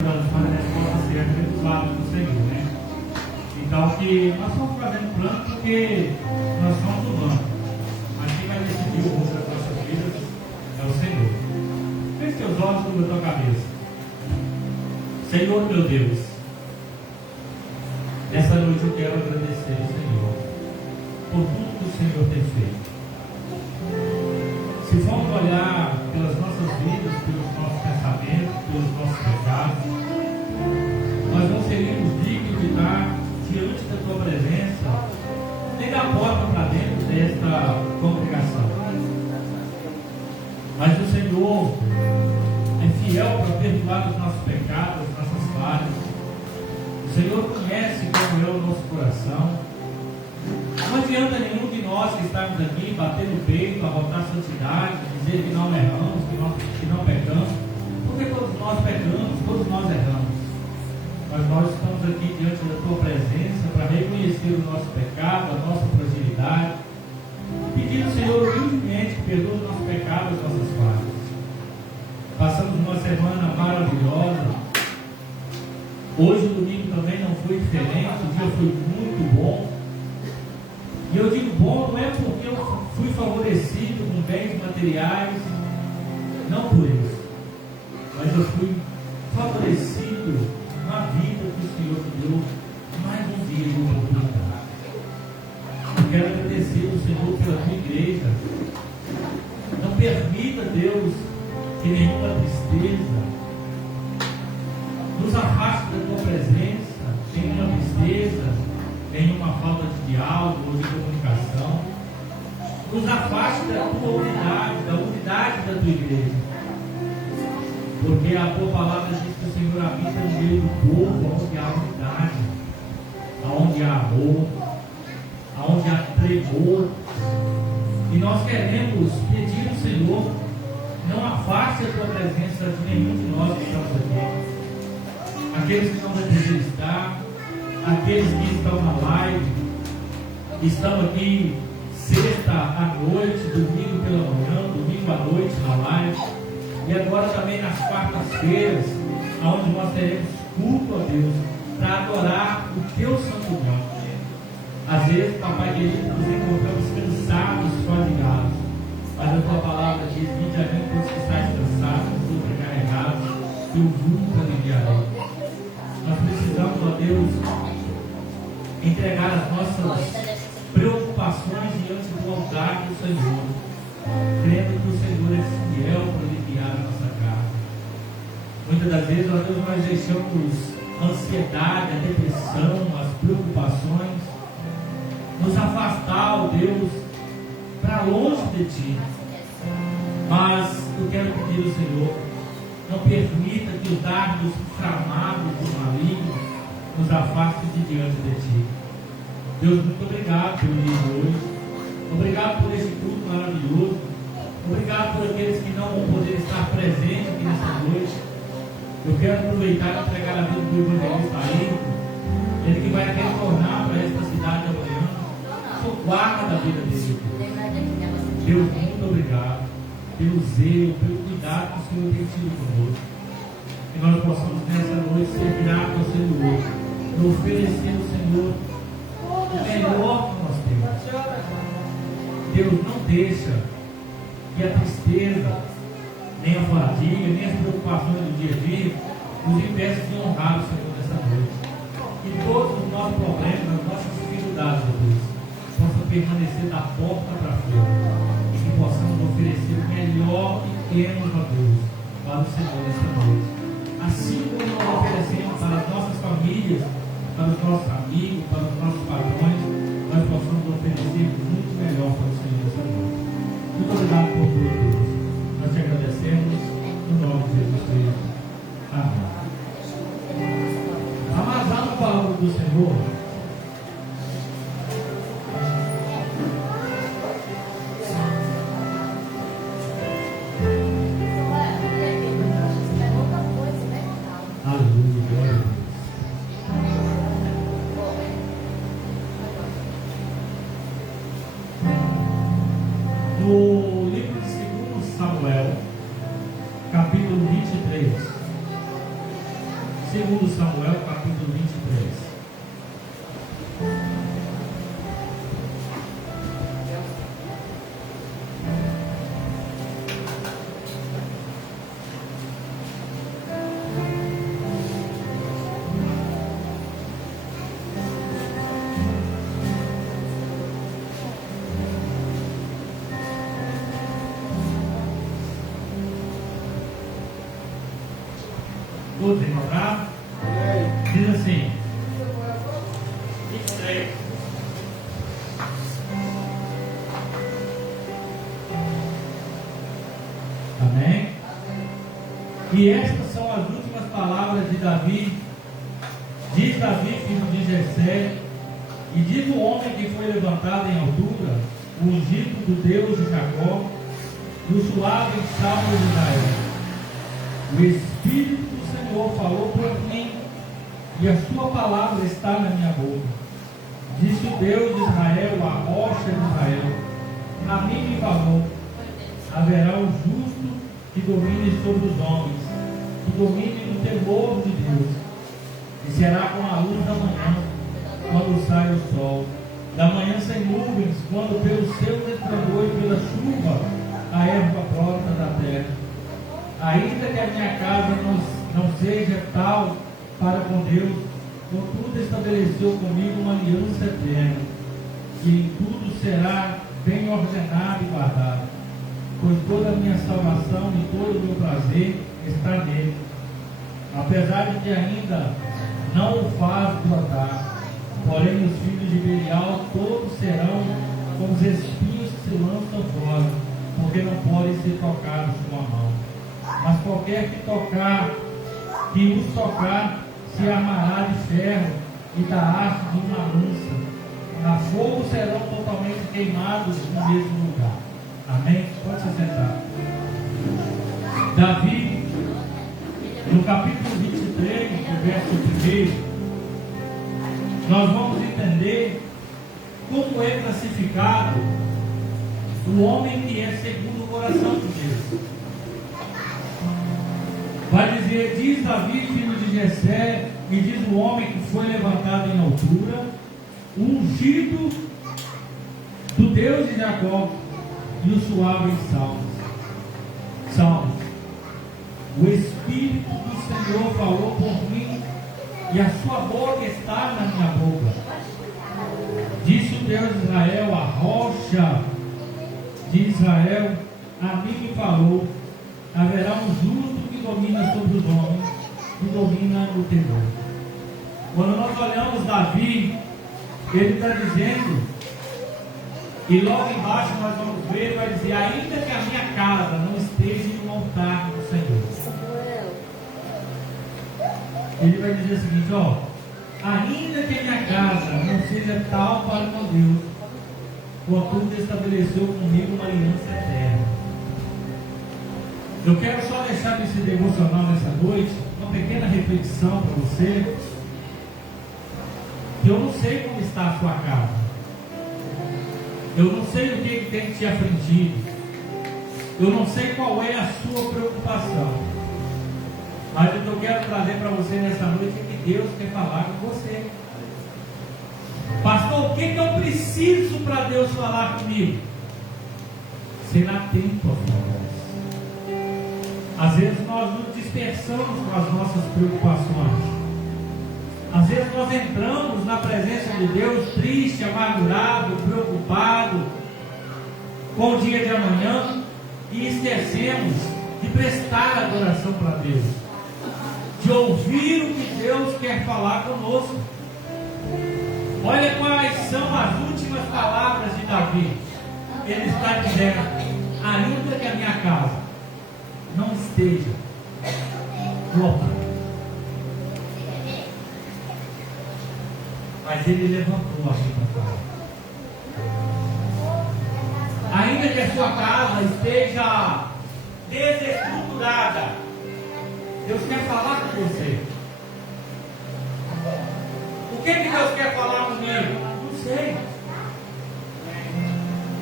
para a resposta certa dos lábios do Senhor, né? Então, que nós estamos fazendo plano porque nós somos humanos, mas quem vai decidir o rumo das nossas vidas é o Senhor. Feche teus olhos sobre a tua cabeça. Senhor, meu Deus, essa noite eu quero agradecer ao Senhor por tudo que o Senhor tem feito. Se formos olhar pelas nossas vidas, pelos nossos pensamentos, pelos nossos pecados, nós não seríamos dignos de estar diante da tua presença, nem da porta para dentro desta congregação. Mas o Senhor é fiel para perdoar os nossos pecados, as nossas falhas. O Senhor conhece como é o nosso coração. Não adianta nenhum de nós que estamos aqui bater no peito, arrotar santidade, dizer que não erramos, que não pecamos, porque todos nós pecamos, todos nós erramos. Mas nós estamos aqui diante da tua presença para reconhecer o nosso pecado, a nossa fragilidade, pedindo, Senhor, humildemente que perdoe o nosso pecado, as nossas falhas. Passamos uma semana maravilhosa. Hoje o domingo também não foi diferente, o dia foi muito bom. E eu digo bom não é porque eu fui favorecido com bens materiais, não por isso, mas eu fui favorecido com a vida que o Senhor me deu mais um dia de oportunidade. Eu quero agradecer ao Senhor pela tua igreja. Não permita, Deus, que nenhuma tristeza nos afaste da tua presença, nenhuma tristeza, nenhuma falta de diálogo ou de comunicação, nos afaste da tua unidade, da unidade da tua igreja. Porque a tua palavra diz que o Senhor habita no meio do povo, onde há unidade, onde há amor, onde há tremor. E nós queremos pedir ao Senhor, não afaste a tua presença de nenhum de nós que estamos aqui. Aqueles que não vão poder estar, aqueles que estão na live, estão aqui sexta à noite, domingo pela manhã, domingo à noite na live, e agora também nas quartas-feiras, onde nós teremos culto a Deus, para adorar o teu santo nome. Às vezes, papai querido, nos encontramos cansados, fadigados, mas a tua palavra diz: vinde a mim todos que estáis cansados, sobrecarregados, eu vos aliviarei. Nós precisamos, ó Deus, entregar as nossas preocupações diante do altar do Senhor, crendo que o Senhor é fiel para aliviar a nossa carne. Muitas das vezes, ó Deus, nós deixamos a ansiedade, a depressão, as preocupações nos afastar, ó Deus, para longe de Ti. Mas eu quero pedir ao Senhor, não permita que os dardos inflamados do maligno nos afastem de diante de Ti. Deus, muito obrigado pelo dia de hoje. Obrigado por esse culto maravilhoso. Obrigado por aqueles que não vão poder estar presentes aqui nessa noite. Eu quero aproveitar e entregar a vida do evangelista Ayrton, ele que vai retornar para esta cidade amanhã. Sou guarda da vida dele. Deus, muito obrigado pelo zelo, pelo cuidado que o Senhor tem tido conosco. Que nós possamos nessa noite ser gratos ao Senhor e oferecer ao Senhor o melhor que nós temos. Deus, não deixa que a tristeza, nem a fadiga, nem as preocupações do dia a dia nos impeçam de honrar o Senhor nessa noite. Que todos os nossos problemas, as nossas dificuldades, ó Deus, possam permanecer da porta para fora e que possamos oferecer o melhor que temos, ó Deus, para o Senhor nessa noite. Assim como nós oferecemos para as nossas famílias, para os nossos amigos, para os nossos patrões, nós possamos oferecer muito melhor para o Senhor nessa noite. Muito obrigado por tudo, Deus. Nós te agradecemos no nome de Jesus Cristo. Amém. Amasando a palavra do Senhor, aleluia, glória a Deus. No livro de 2 Samuel, capítulo 23, 2 Samuel, capítulo 23. Todos encontraram? Diz assim, 23. Amém? E estas são as últimas palavras de Davi. Diz Davi, filho de Jessé, e diz o homem que foi levantado em altura, o ungido do Deus de Jacó, e o suave salmo de Israel. O Espírito do Senhor falou por mim, e a sua palavra está na minha boca. Disse o Deus de Israel, a rocha de Israel, a mim me falou: haverá um justo que domine sobre os homens, que domine no temor de Deus, e será com a luz da manhã, quando sai o sol, da manhã sem nuvens, quando pelo seu esplendor e pela chuva a erva brota da terra. Ainda que a minha casa não seja tal para com Deus, contudo estabeleceu comigo uma aliança eterna, que em tudo será bem ordenado e guardado, pois toda a minha salvação e todo o meu prazer está nele. Apesar de que ainda não o faz brotar, porém os filhos de Belial todos serão como os espinhos que se lançam fora, porque não podem ser tocados com a mão. Mas qualquer que os tocar, se amará de ferro e da haste de uma lança. A fogo serão totalmente queimados no mesmo lugar. Amém? Pode se sentar. Davi, no capítulo 23, no verso 1, nós vamos entender como é classificado o homem que é segundo o coração de Deus. Vai dizer, diz Davi, filho de Jessé, e diz o homem que foi levantado em altura, ungido do Deus de Jacó, e o suave em salmos. Salmos. O Espírito do Senhor falou por mim, e a sua boca está na minha boca. Disse o Deus de Israel, a rocha de Israel, a mim me falou: haverá um justo que domina sobre os homens, que domina o temor. Quando nós olhamos Davi, ele está dizendo, e logo embaixo nós vamos ver, vai dizer: ainda que a minha casa não esteja em um altar do Senhor. Ele vai dizer o seguinte, ó: ainda que a minha casa não seja tal para com Deus, contudo estabeleceu comigo uma aliança eterna. Eu quero só deixar nesse devocional nessa noite uma pequena reflexão para você. Eu não sei como está a sua casa. Eu não sei o que tem te afligido. Eu não sei qual é a sua preocupação. Mas o que eu quero trazer para você nessa noite é que Deus quer falar com você. Pastor, o que eu preciso para Deus falar comigo? Ser atento à sua voz. Às vezes nós nos dispersamos com as nossas preocupações. Às vezes nós entramos na presença de Deus triste, amargurado, preocupado com o dia de amanhã e esquecemos de prestar adoração para Deus, de ouvir o que Deus quer falar conosco. Olha quais são as últimas palavras de Davi. Ele está dizendo: ainda que a minha casa não esteja no altar, mas ele levantou a sua casa. Ainda que a sua casa esteja desestruturada, Deus quer falar com você. O que Deus quer falar comigo? Não sei.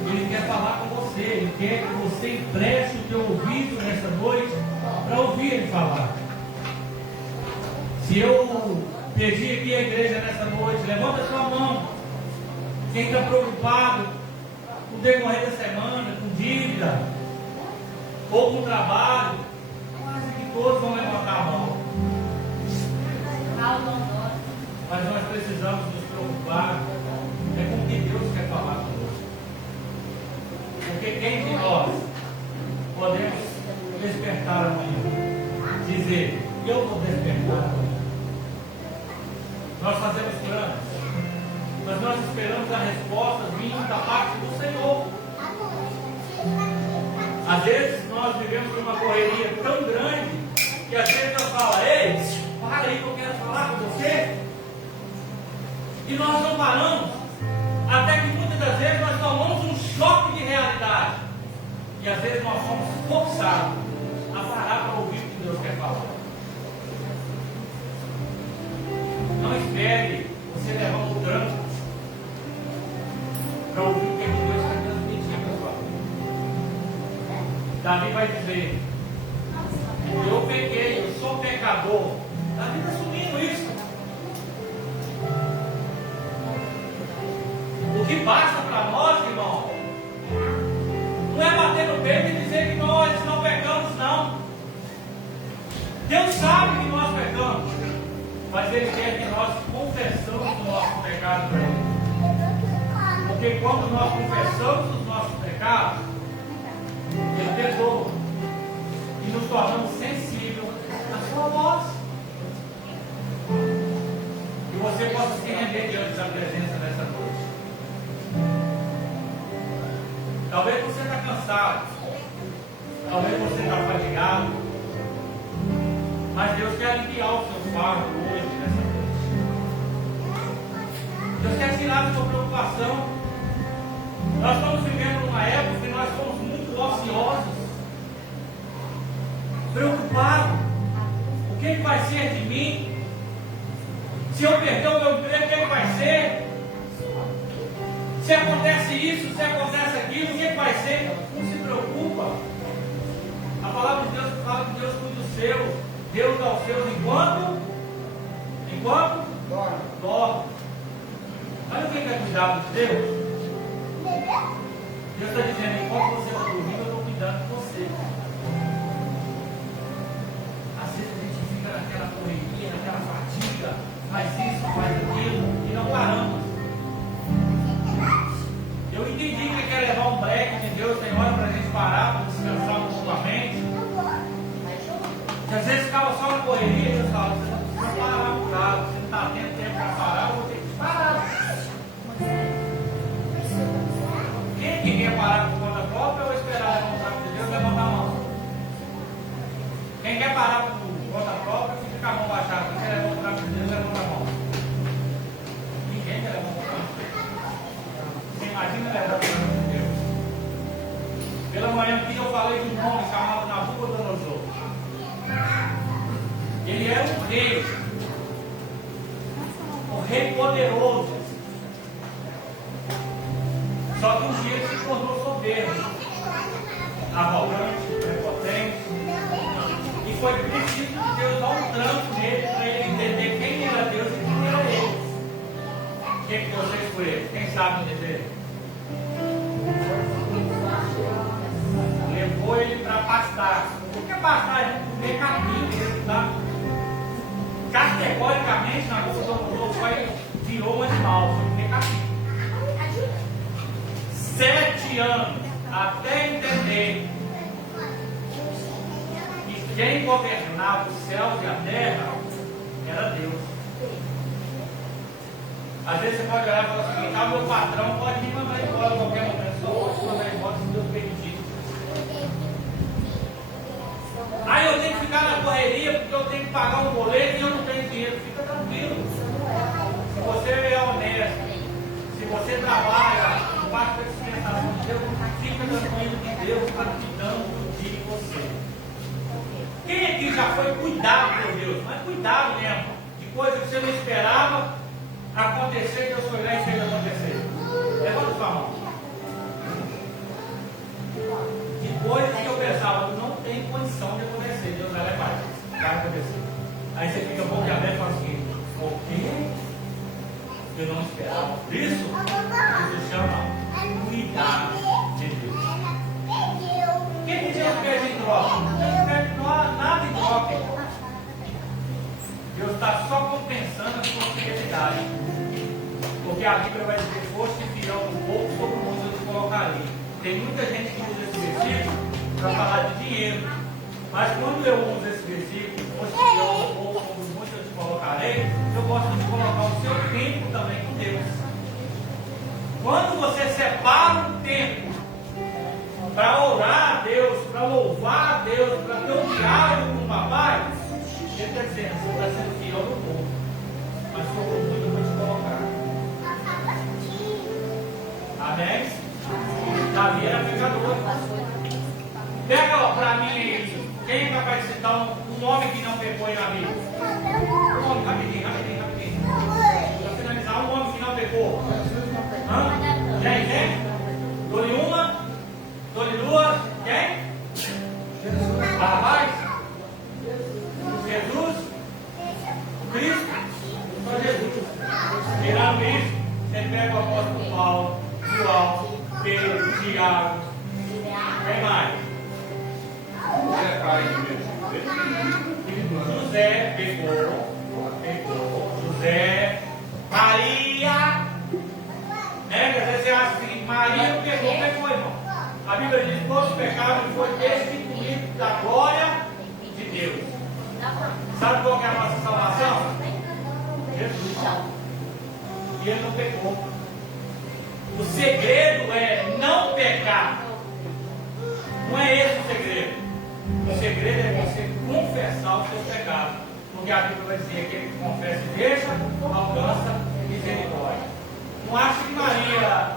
Ele quer falar com você. Ele quer que você empreste o teu ouvido nessa noite para ouvir Ele falar. Se eu pedir aqui a igreja nessa noite, levanta a sua mão. Quem está preocupado com o decorrer da semana, com dívida, ou com trabalho, quase que todos vão levantar a mão. Mas nós precisamos nos preocupar é com o que Deus quer falar conosco. Porque quem de nós podemos despertar amanhã? Dizer, eu vou despertar amanhã. Nós fazemos planos, mas nós esperamos a resposta vindo da parte do Senhor. Às vezes nós vivemos uma correria tão grande que às vezes nós falamos, ei, para aí que eu quero falar com você. E nós não paramos, até que muitas das vezes nós tomamos um choque de realidade. E às vezes nós somos forçados a parar para ouvir o que Deus quer falar. Não espere você levar um tranco para ouvir o que Deus está transmitindo na sua vida. Davi vai dizer, eu pequei, eu sou pecador. Davi está assumindo isso. O que basta para nós, irmão, não é bater no peito e dizer que nós não pecamos, não. Deus sabe que nós pecamos, mas Ele quer que nós confessamos o nosso pecado para Ele. Porque quando nós confessamos os nossos pecados, Ele perdoa e nos tornamos sensíveis à sua voz. E você possa se render diante da presença nessa noite. Talvez você está cansado, talvez você está fatigado, mas Deus quer aliviar o seu fardo hoje, nessa noite. Deus quer tirar a sua preocupação. Nós estamos vivendo numa época que nós somos muito ociosos, preocupados. O que vai ser de mim? Se eu perder o meu emprego, o que vai ser? Se acontece isso, se acontece aquilo, o que vai ser? Não se preocupa. A palavra de Deus fala que Deus cuida dos seus. Deus dá os seus enquanto dorme. Olha o que é cuidado de Deus. Deus está dizendo, enquanto você está dormindo, eu estou cuidando de você. Às vezes a gente fica naquela correria, naquela fadiga, faz isso, faz aquilo, e não paramos. Eu entendi que quer levar um break de Deus, tem hora para a gente parar, para descansar um pouco a mente. E às vezes ficava só na correria, Deus fala, você não precisa parar um bocado, você não está tendo tempo para parar, eu vou ter que parar. Quem quer parar por conta própria ou esperar levar um saco de Deus, levanta a mão. Quem quer parar por conta própria, fica com a mão baixada. Quem quer levar um saco de Deus, levanta a mão. Ninguém quer levar um saco de Deus. Você imagina levar um saco de Deus. Pela manhã aqui eu falei de um homem chamado Nabucodonosor. Ele era um rei poderoso. Só que um dia ele se tornou soberbo, arrogante, prepotente. E foi preciso que Deus dar um tranco nele para ele entender quem era Deus e quem era ele. O que Deus fez por ele? Quem sabe me dizer? Levou ele para pastar. O que é pastar? É comer capim mesmo, tá? Categoricamente, na Nabucodonosor virou um animal, foi comer capim. 7 anos até entender que quem governava os céus e a terra era Deus. Às vezes você pode olhar e falar assim, ah, meu patrão pode me mandar embora qualquer momento, só pode mandar embora se Deus permitir. Aí eu tenho que ficar na correria porque eu tenho que pagar um boleto e eu não tenho dinheiro. Fica tranquilo. Se você é honesto, se você trabalha debaixo da dispensação de Deus, fica tranquilo que Deus está cuidando de você. Quem aqui já foi cuidado por Deus? Mas cuidado mesmo, de coisa que você não esperava acontecer e Deus foi lá e fez acontecer. Levanta sua mão. De coisas que eu pensava, não tem condição de acontecer, Deus vai lá e faz. Vai acontecer. Aí você fica bom de aberto. que eu não esperava. Por isso, isso chama cuidado de Deus. O que Deus pede em troca? Deus pede nada em troca. Deus está só compensando a sua fidelidade. Porque a Bíblia vai dizer: foste fiel um pouco, sobre o mundo eu te colocarei. Tem muita gente que usa esse versículo para falar de dinheiro. Mas quando eu uso esse versículo, foste fiel um pouco, sobre o mundo eu te colocarei, eu gosto de colocar o seu tempo também com Deus. Quando você separa um tempo para orar a Deus, para louvar a Deus, para ter um diálogo com o papai, ele está dizendo: você está sendo fiel no pouco, mas sobre o muito eu vou te colocar. Amém? Davi era pecador. Pega para mim aí, quem é capaz de citar um homem que não pecou na Bíblia? Um homem, rapidinho. Para finalizar, um homem que não pecou. Quem? Dou-lhe uma, dou-lhe duas, quem? Barrabás? Jesus? Cristo? Só Jesus. Tirando isso, você pega o apóstolo Paulo, João, Pedro, Tiago. Quem mais? José pecou. José, Maria. Às vezes você acha que Maria não pecou, irmão. A Bíblia diz que todos os pecados foram destituídos da glória de Deus. Sabe qual que é a nossa salvação? Jesus. E ele não pecou. O segredo é não pecar. Não é esse o segredo. O segredo é você confessar os seus pecados. Porque a Bíblia vai dizer que ele que confessa e deixa, alcança misericórdia. Não acha que Maria,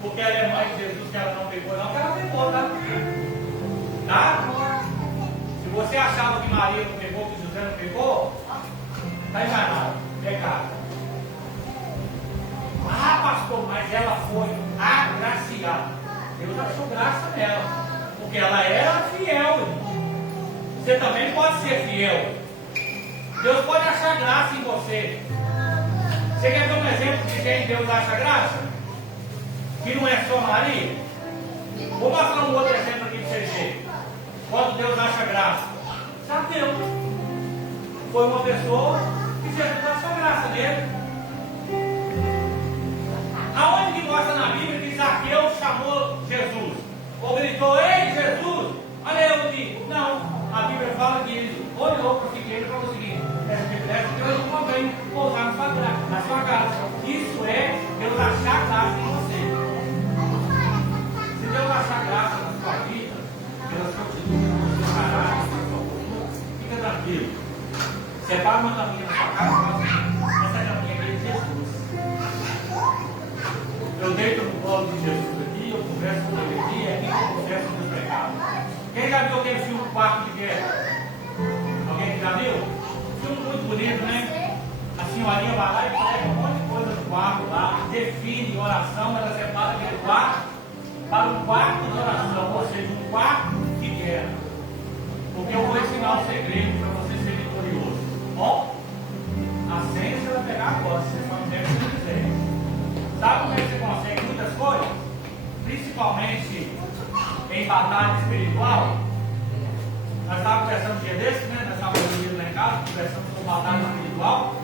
porque ela é mãe de Jesus, que ela não pecou, não, que ela pecou, tá? Se você achava que Maria não pecou, que José não pecou, está enganado. Pecado. Ah, pastor, mas ela foi agraciada. Deus achou graça nela. Porque ela era fiel. Você também pode ser fiel. Deus pode achar graça em você. Você quer ter um exemplo de quem Deus acha graça? Que não é só Maria? Vou mostrar um outro exemplo aqui para vocês verem. Quando Deus acha graça. Zaqueu foi uma pessoa que Jesus achou graça nele. Aonde que mostra na Bíblia que Zaqueu chamou Jesus? Ou gritou: ei Jesus, olha eu aqui. Não, a Bíblia fala que ele olhou para a figueira e falou o seguinte: Deus não vem pousar na sua casa. Isso é Deus achar graça em você. Se Deus achar graça na sua vida, pela sua atitude, pelo seu caráter, pela sua cultura, fica tranquilo. Separa uma caminha na sua casa, essa caminha aqui é de Jesus. Eu deito no colo de Jesus aqui, eu converso com ele aqui, é aqui que eu converso com os pecados. Quem já viu aquele filme Quarto de Guerra? Alguém que já viu? Filme muito bonito, né? A senhorinha vai lá e pega um monte de coisa no quarto lá, define oração, ela separa aquele quarto para um quarto de oração, ou seja, um quarto de guerra. Porque eu vou ensinar o segredo para você ser vitorioso. Bom, a senha você vai pegar agora, se você não deve ser quiser. Sabe como é que você consegue muitas coisas? Principalmente em batalha espiritual. Nós estávamos conversando um dia desse, né? Nós estávamos reunidos lá em casa, conversando sobre batalha espiritual.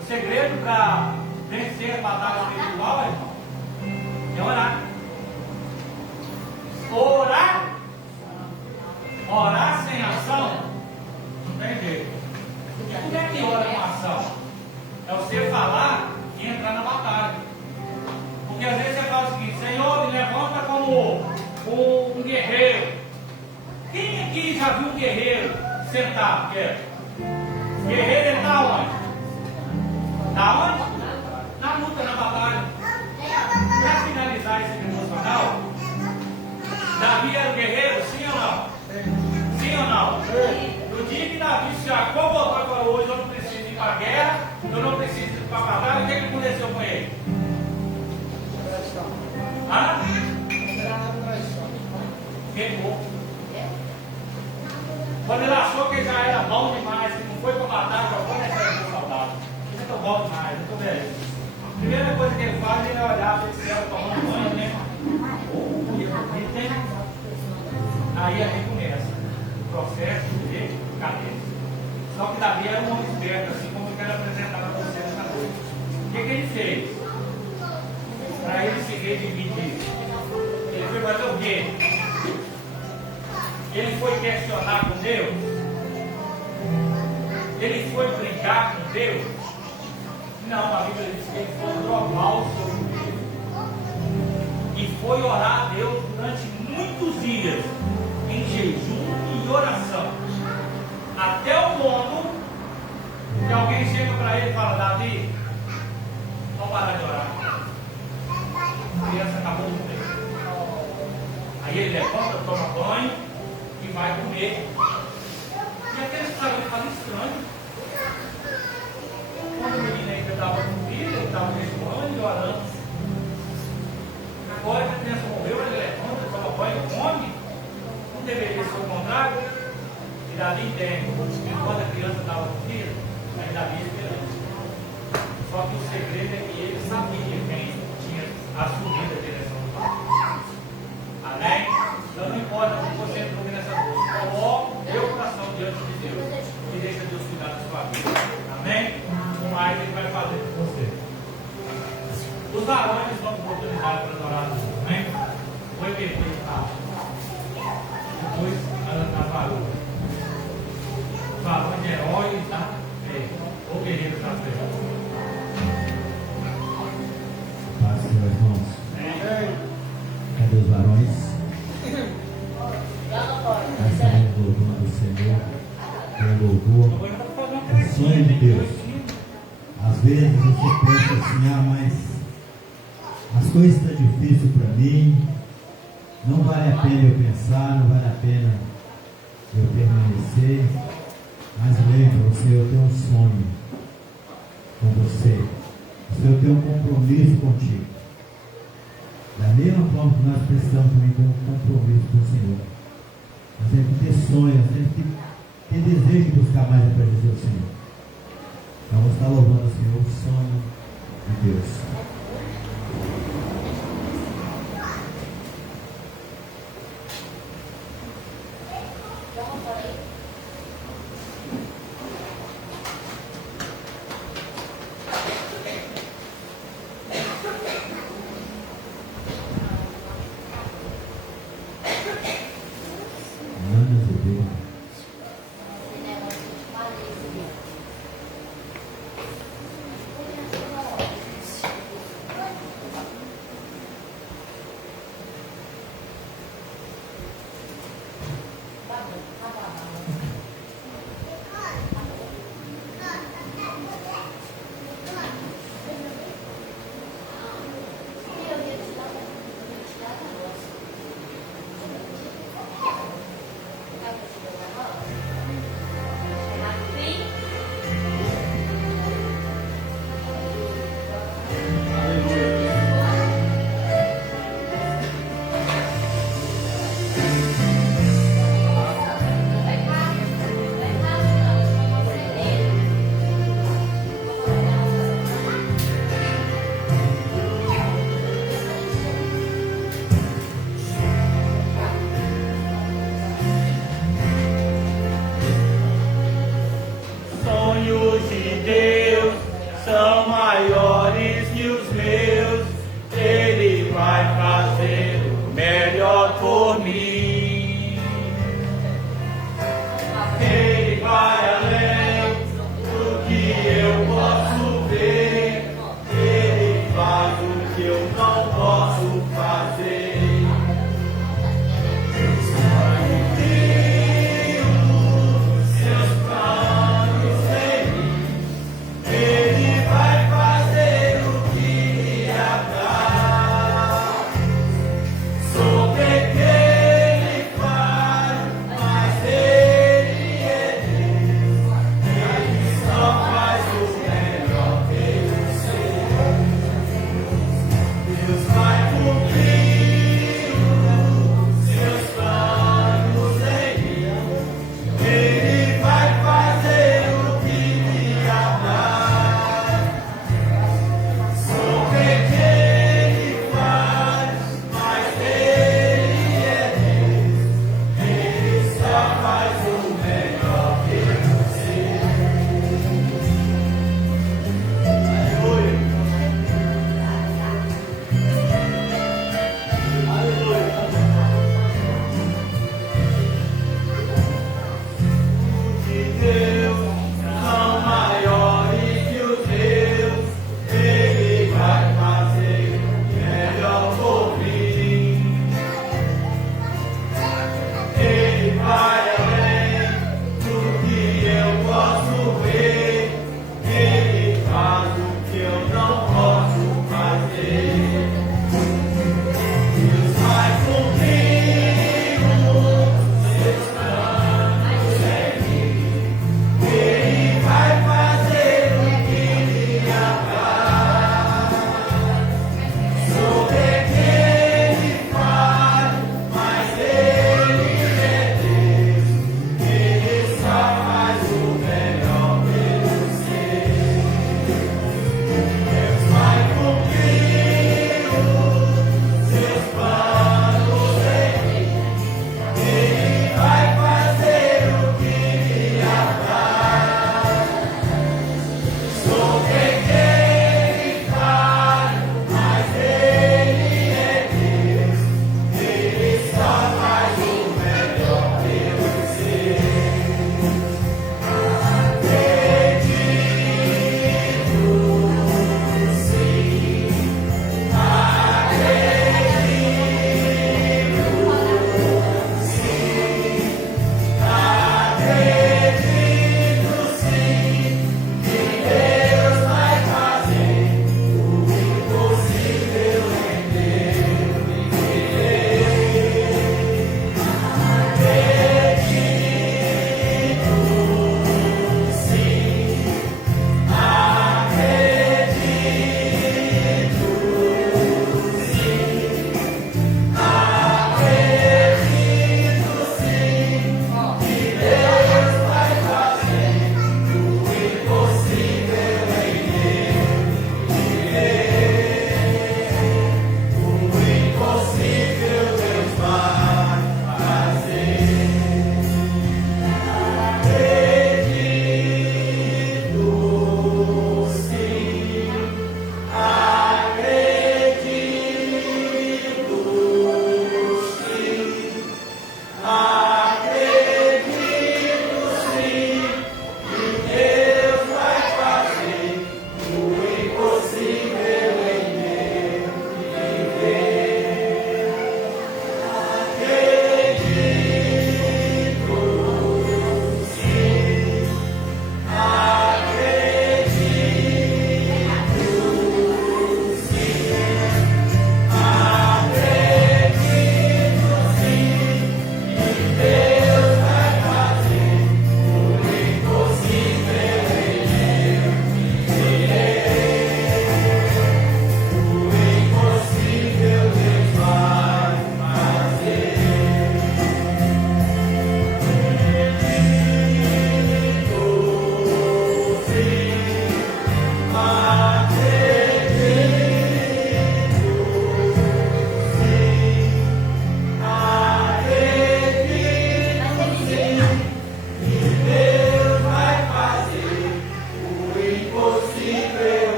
O segredo para vencer a batalha espiritual, irmão, é orar. Orar sem ação não tem jeito. E como é que ora com ação? É você falar e entrar na batalha. Porque às vezes você fala o seguinte: Senhor, me levanta como um guerreiro. Quem aqui já viu um guerreiro sentado? O guerreiro ele está onde? Está onde? Na luta, na batalha. Para finalizar esse devocional, Davi era um guerreiro, sim ou não? Sim ou não? No dia que Davi disse: Jacó voltar para hoje, eu não preciso ir para a guerra, eu não preciso ir para a batalha, o que aconteceu com ele? Queimou. Quando ele achou que já era bom demais, que não foi para a batalha, já foi nessa saudável. Eu estou bom demais, eu estou velho. que ele faz, ele vai olhar para esse céu tomando banho, né? Aí começa o processo de cadência. Só que Davi era um homem esperto, assim como eu quero apresentar para vocês essa noite. O que ele fez? Para ele se redimir disso. Ele foi fazer o quê? Ele foi questionar com Deus? Ele foi brigar com Deus? Não, a Bíblia diz que ele foi provar o seu Deus. E foi orar a Deus durante muitos dias, em jejum e oração. Até o ponto que alguém chega para ele e fala: Davi, vamos parar de orar. A criança acabou de morrer. Aí ele levanta, toma banho e vai comer. E aqueles caras falam estranho. Quando o menino ainda estava com filho, ele estava jejuando e orando. Agora que a criança morreu, ele levanta, toma banho e come. Não deveria ser o contrário? E Davi entende. Quando a criança estava com filho, aí Davi esperando. Só que o segredo é que ele sabia quem tinha assumido a direção do pai. Amém? Então não importa se você entrou nessa coisa. Coloque o teu coração diante de Deus e deixa Deus cuidar da sua vida. Amém? O mais ele vai fazer com você. Os varões vão ter oportunidade para adorar a Deus. Amém? Foi perfeito, tá? Depois a varoa. Os varões heróis da fé. Ou guerreiros da fé. Paz, meus irmãos. Cadê os varões? Nós estamos louvando o Senhor pelo louvor. É sonho de Deus. Às vezes você pensa assim: mas as coisas estão difíceis para mim, não vale a pena eu pensar, não vale a pena eu permanecer. Mas lembre você, eu tenho um sonho com você. Eu tenho um compromisso contigo. Da mesma forma que nós precisamos também ter um compromisso com o Senhor. Nós temos que ter sonhos, nós temos que ter desejo de buscar mais a presença do Senhor. Então vamos estar louvando o Senhor, o sonho de Deus.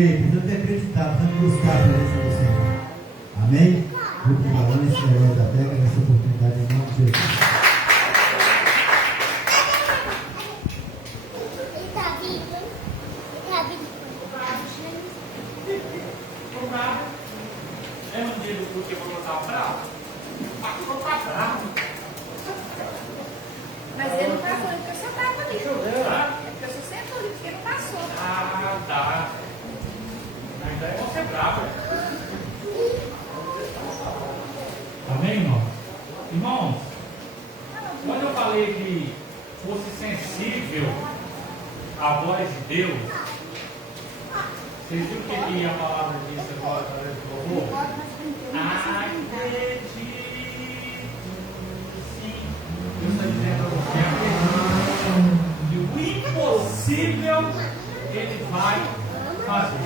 crer, precisa ter acreditado, precisa buscar a presença do Senhor. Amém? Grupo de Valores, Senhor da Terra, nessa oportunidade em nome de Jesus. Porque eu vou botar bravo. Passou pra bravo. Mas ele não passou, ele ficou sentado ali. Deixa eu ver, né? Ele ficou sentado ali, porque não passou. Ah, tá. Mas daí você é bravo. Amém, irmão? Irmãos, quando eu falei que fosse sensível à voz de Deus, vocês viram o que a palavra disse agora através do louvor? Acredito, sim. Deus está dizendo para você, acredito. E o impossível Ele vai fazer.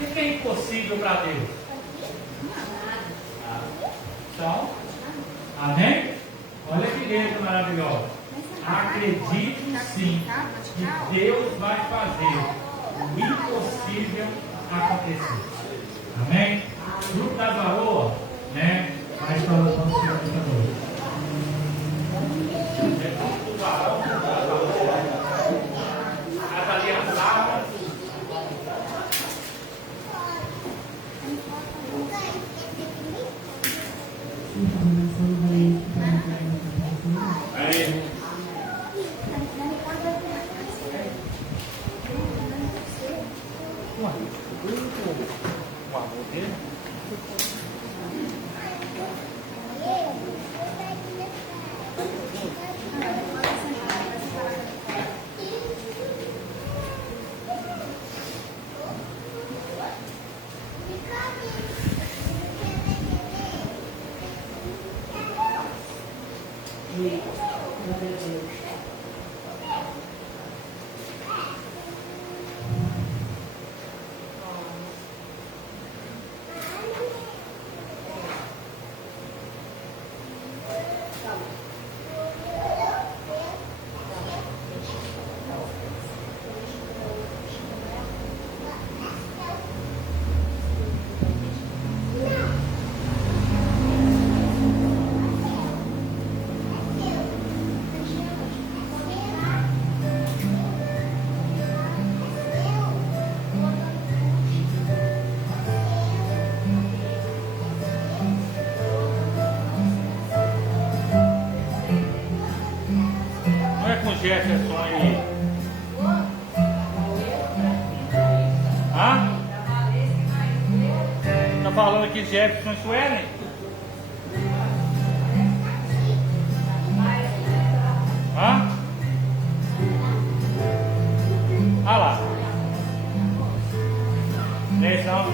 O que é impossível para Deus? Então, amém? Olha que igreja maravilhosa. Acredito sim que Deus vai fazer o impossível acontecer. Amém? O grupo da Varoa, né? A restauração do Senhor esta noite. É grupo do varão, da Varoa. As aliançadas. Aí. O amor dele. Jefferson aí. Hã? Tá falando aqui Jefferson e Suelen? Hã? Ah lá. Atenção.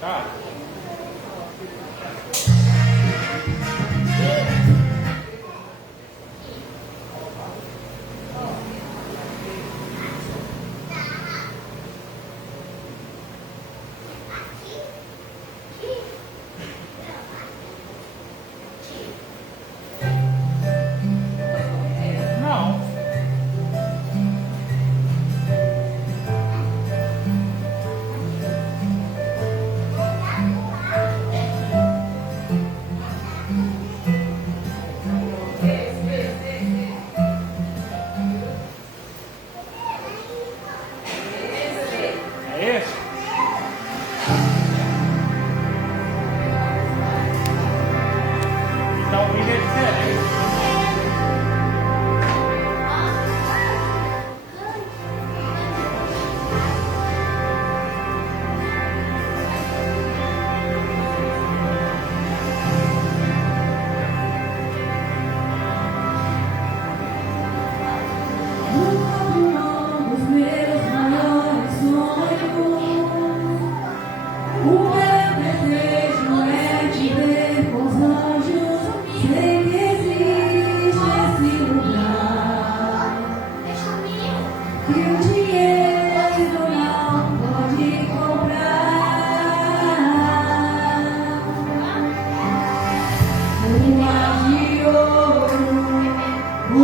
Tá. Rua de ouro, o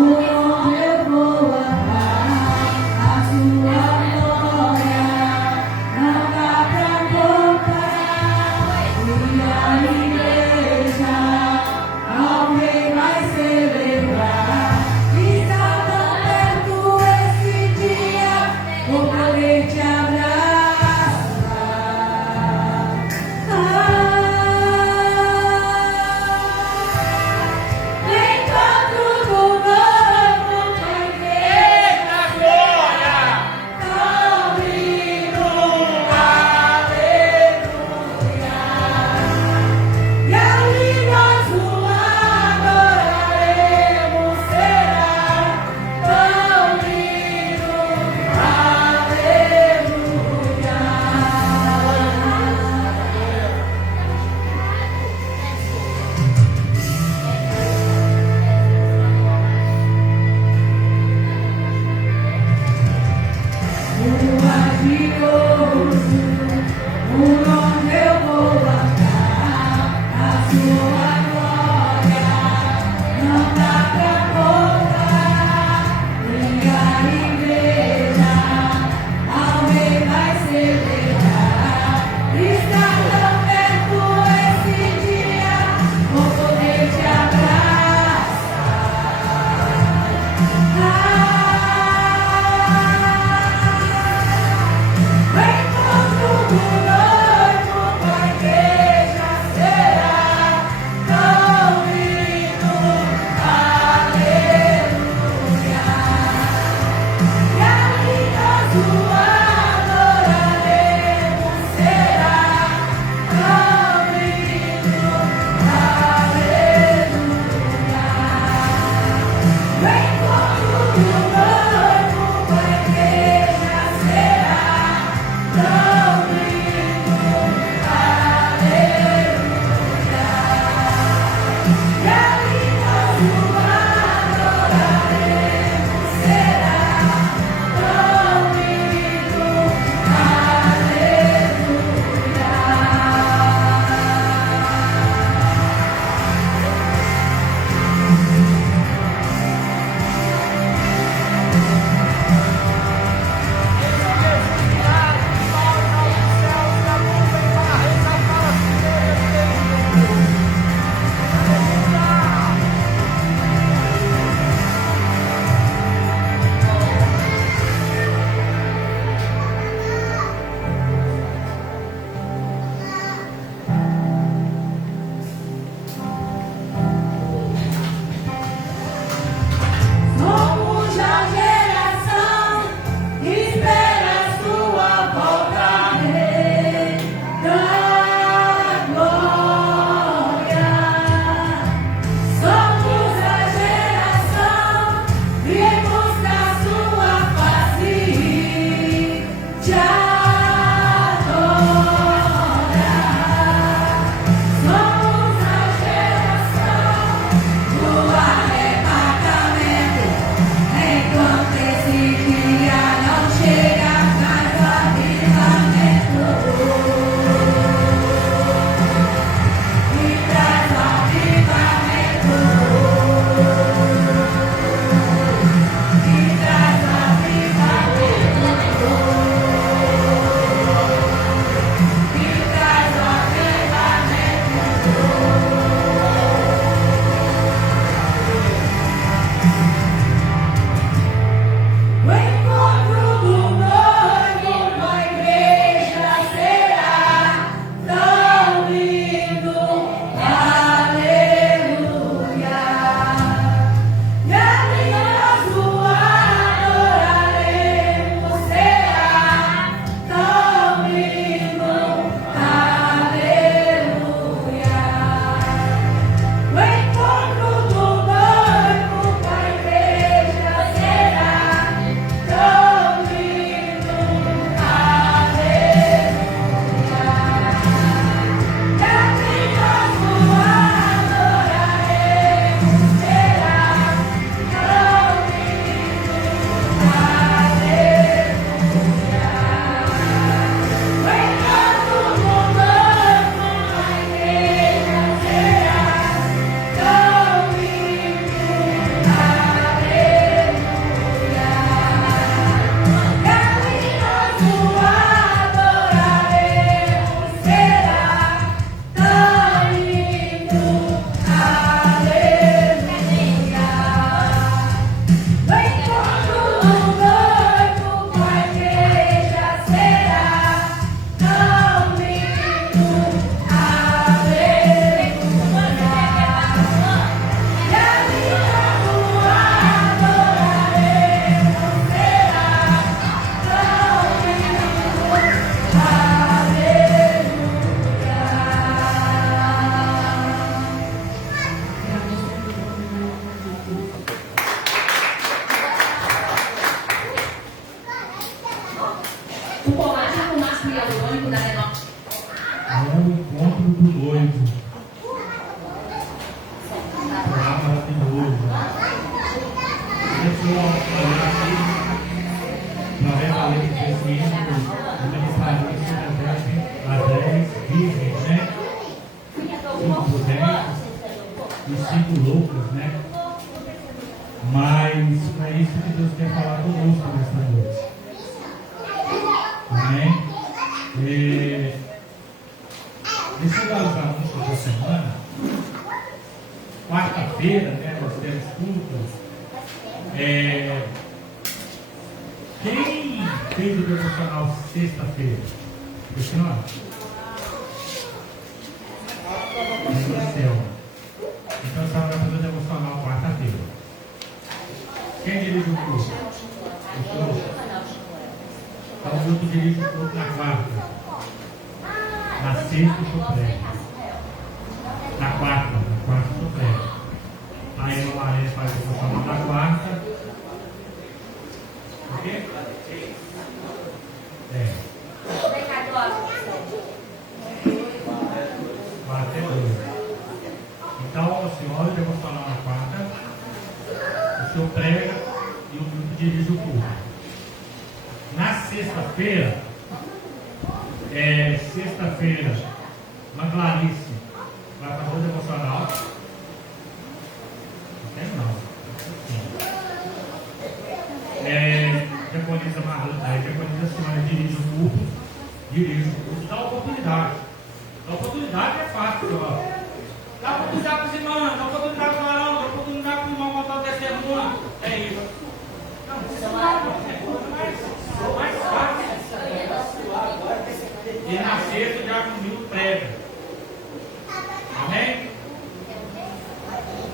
vou olhar aqui, através da lei de crescimento, administraria as 10 virgens, né? 5 prudentes e 5 loucas, né? Mas é isso que Deus quer falar conosco nesta noite. Amém? Deixa eu dar os anúncios da semana. Quarta-feira, né? Nós temos culto. Quem fez o devocional sexta-feira? Senhora? Então, você vai fazer o devocional quarta-feira. Quem dirige o culto? Então, o grupo dirige o culto na quarta. Na sexta, eu prego. Na quarta eu prego. Aí a Maria faz o devocional na quarta. Ok? Até 2. Então, a senhora, o devocional na quarta. O senhor prega e o grupo dirige o culto. Na sexta-feira, a Clarice vai fazer o devocional. Não. Diaconisa Simone dirige o culto, dá oportunidade. A oportunidade é fácil, ó. Dá oportunidade para os irmãos, dá oportunidade para o varão, dá oportunidade para o irmão contar o testemunho. É isso. Não, isso é mais fácil. E na sexta já comigo prega. Amém?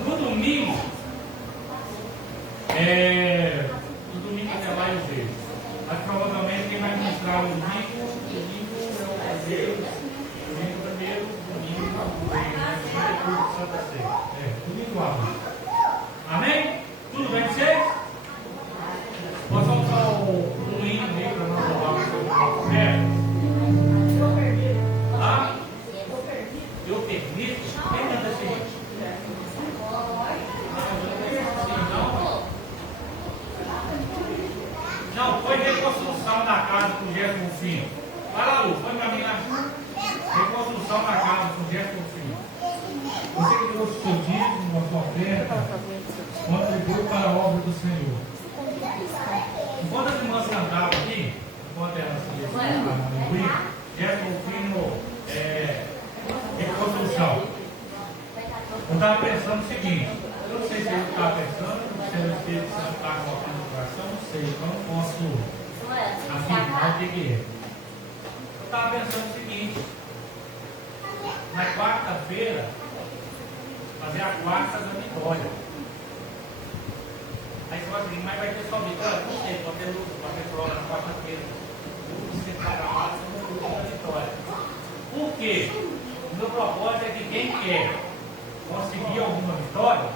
No domingo até lá eu vejo. Mas provavelmente quem vai ministrar o domingo é o Brasil. Domingo primeiro, domingo Santa Ceia. Domingo abre. Amém? Tudo bem com vocês? Posso usar o hino aí para nós falar o seu profeta? Eu permito? Quem manda assim? Não, foi reconstrução da casa com o Gerson Rufino. Vai lá, Lu, foi para mim lá. Reconstrução da casa com o Gerson Rufino. Você que trouxe o seu dízimo, a sua oferta, contribui para a obra do Senhor. Enquanto as irmãs cantavam aqui, enquanto elas se Gerson Rufino, reconstrução. Eu estava pensando o seguinte, eu não sei se ele estava pensando, se ele está colocando no coração, não sei, eu não posso afirmar o que é. Eu estava pensando o seguinte, na quarta-feira, fazer a quarta da vitória. Aí você vai dizer, mas vai ter só vitória? Não sei, pode ter luta, pode ter prova na quarta-feira. Tudo se programado como luta da vitória. Por quê? O meu propósito é que quem quer conseguir alguma vitória,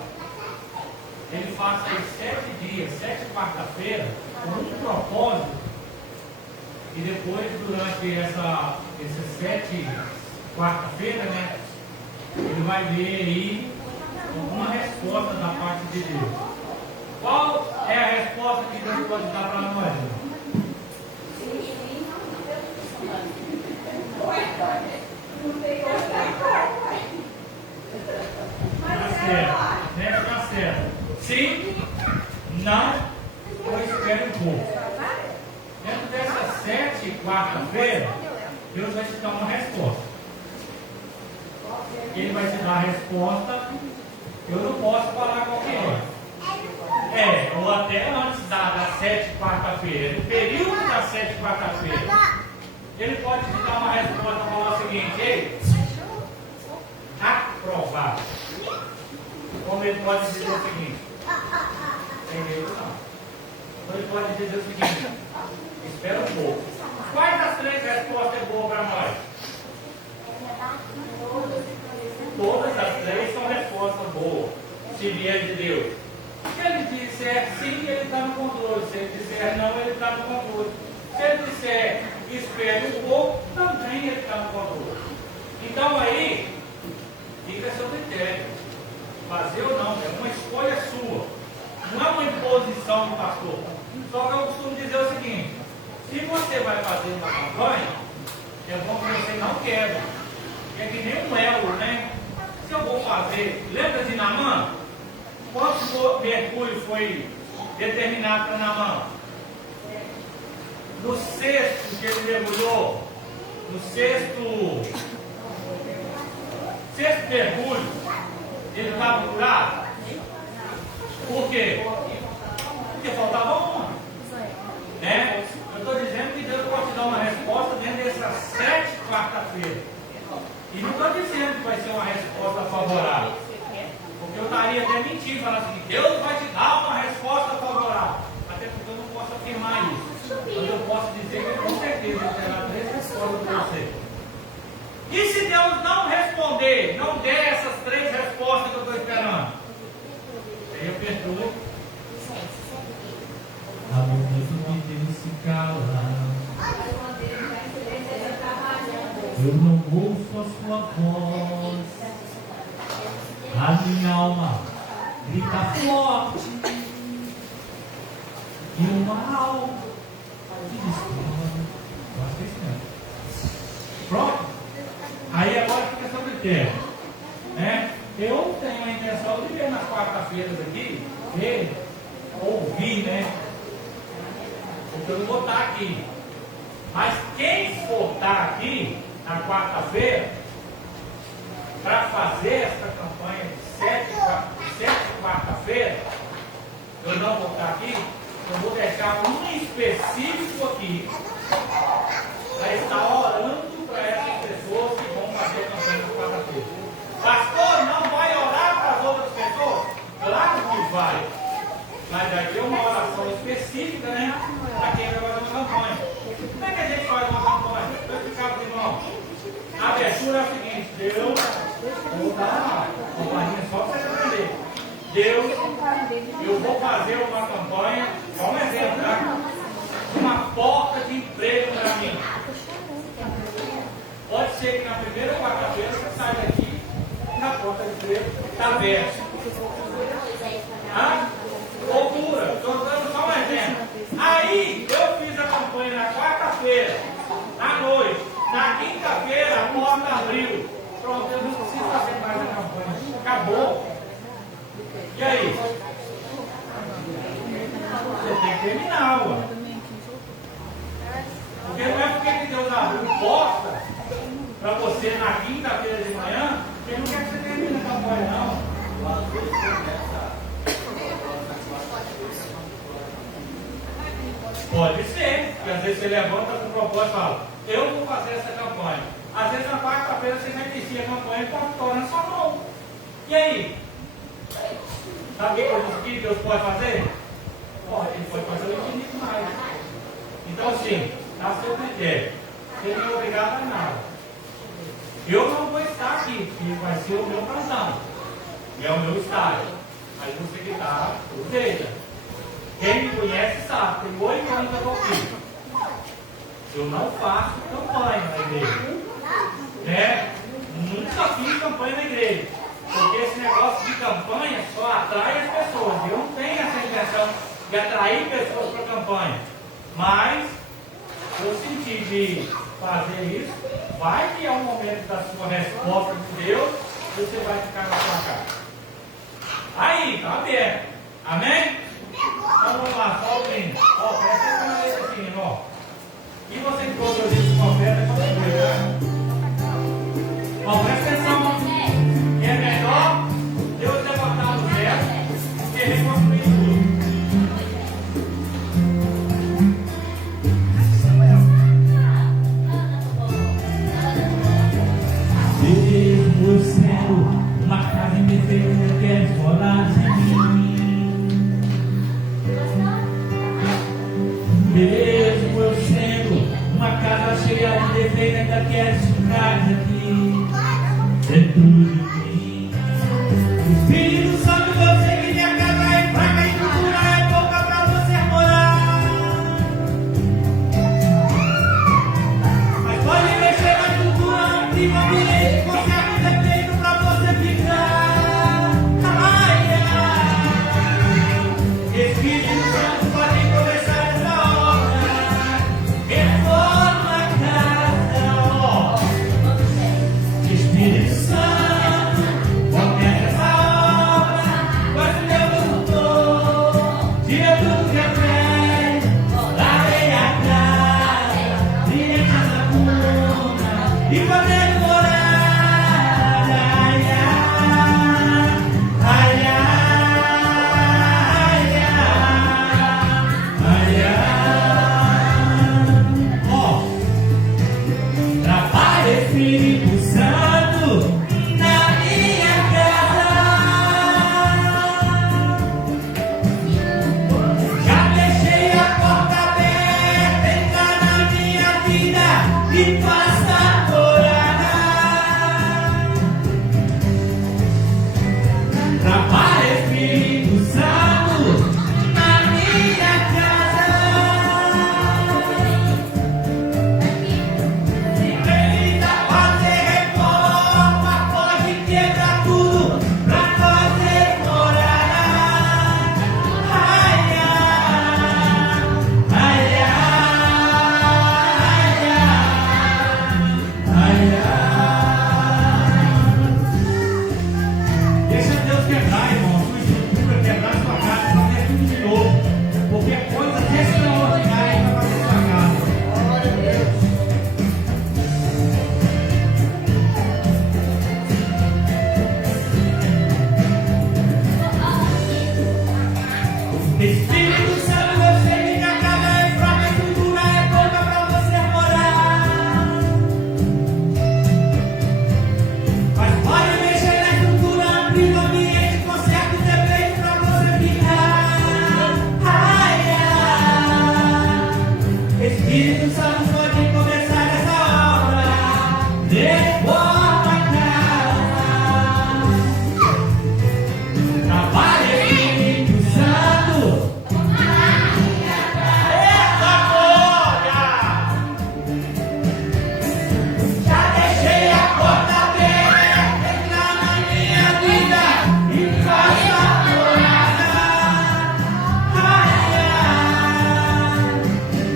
ele faça aí 7 dias, 7 quarta-feira, com um propósito, e depois, durante esses 7 quarta-feira, né, ele vai ver aí alguma resposta da parte de Deus. Qual é a resposta que Deus pode dar para nós? Tá certo. Sim, não, ou espere um pouco. Dentro dessas 7 quarta-feira, Deus vai te dar uma resposta. Ele vai te dar a resposta. Eu não posso falar qualquer. Ou até antes da 7 quarta-feira. No período da 7 quarta-feira, ele pode te dar uma resposta para falar o seguinte: ei, aprovado. Como ele pode dizer o seguinte: entendeu? Não. Então ele pode dizer o seguinte: espera um pouco. Quais das 3 respostas é boa para nós? Todas as 3 são respostas boas, se vier de Deus. Se ele disser sim, ele está no controle. Se ele disser não, ele está no controle. Se ele disser espere um pouco, também ele está no controle. Então aí, fica a seu critério. Fazer ou não, é uma escolha sua. Não é uma posição do pastor. Só que eu costumo dizer o seguinte: se você vai fazer uma campanha, é bom que você não quebra. É que nem um elo, né? Se eu vou fazer, lembra de Naamã? Quanto mercúrio foi determinado para Naamã? No sexto que ele mergulhou, no sexto mergulho, ele estava curado. Por quê? Porque faltava uma. Né? Eu estou dizendo que Deus pode te dar uma resposta dentro dessas 7 quarta-feiras. E não estou dizendo que vai ser uma resposta favorável. Porque eu estaria até mentindo, falando assim: Deus vai te dar uma resposta favorável. Até porque eu não posso afirmar isso. Mas eu posso dizer que com certeza Ele terá 3 respostas para você. E se Deus não responder, não der essas 3 respostas que eu estou esperando? Aí eu pergunto. A momento de Deus se cala. Eu não ouço a sua voz. A minha alma grita forte. E o mal te destrói. Eu acho que é isso mesmo. Pronto? Aí agora fica sobre o tema. Né? Eu tenho a intenção de ver nas quarta-feiras aqui, ver, ouvir, né? Porque eu não vou estar aqui. Mas quem for estar aqui na quarta-feira para fazer essa campanha de 7 quarta-feira, eu não vou estar aqui. Eu vou deixar um específico aqui para estar orando para essas pessoas que vão fazer a campanha de quarta-feira. Pastor, não vai orar para as outras pessoas? Claro que vai. Mas vai ter uma oração específica, né? Para quem vai fazer uma campanha. Como é que a gente faz uma campanha? Vou explicar para o irmão. A abertura é o seguinte: Deus, vou dar uma barrinha só para você aprender. Deus, eu vou fazer uma campanha, só um exemplo, tá? Uma porta de emprego para mim. Pode ser que na primeira quarta-feira você saia daqui e na porta de emprego está aberta. Loucura, estou dando só um exemplo. Aí eu fiz a campanha na quarta-feira, à noite. Na quinta-feira a porta abriu. Pronto, eu não preciso fazer mais a campanha. Acabou. E aí? Você tem que terminar, ué. Porque não é porque Deus abriu porta para você na quinta-feira de manhã, que Ele não quer que você termine a campanha, não. Pode ser, porque às vezes você levanta com o propósito e fala: eu vou fazer essa campanha. Às vezes na quarta-feira você já inicia a campanha e está tornando sua mão. E aí? Sabe o que Deus pode fazer? Ele pode fazer o infinito mais. Então, assim, a seu critério. Você não é obrigado a nada. Eu não vou estar aqui, que vai ser o meu plantão. E é o meu estágio. Aí você que está, veja. Quem me conhece sabe, tem 8 anos que eu estou aqui. Eu não faço campanha na igreja. Né? Nunca fiz campanha na igreja. Porque esse negócio de campanha só atrai as pessoas. Eu não tenho essa intenção de atrair pessoas para a campanha. Mas eu senti de fazer isso. Vai que é um momento da sua resposta de Deus, você vai ficar na sua casa. Aí, está aberto. Amém? Então vamos lá, só o brinde. Ó, presta atenção na letra assim, irmão. E você que trouxe o livro de profeta, como é que ó, presta atenção. Que é melhor Deus levantar do zero do que reconstruir tudo. Mesmo eu sendo uma casa indefesa, queres morar em mim. Mesmo eu sendo uma casa cheia de defeito, ainda queres ficar aqui dentro de mim. Espírito Santo, você que minha casa é fraca e cultura é pouca pra você morar. Mas pode mexer na cultura, antiga ambiente, consegue defeito pra você ficar. Ai, ai. Espírito Espírito Santo, eu sei que cada vez a estrutura é pouca para você morar. Mas pode mexer na estrutura, abrir o ambiente, conserta os defeitos para você ficar. Ai, ai. Espírito Santo, pode começar essa obra. Reforma a casa. Trabalha, Espírito Santo. Eita glória! Já deixei a porta aberta, entra na minha vida e faça morada. Ai, ai.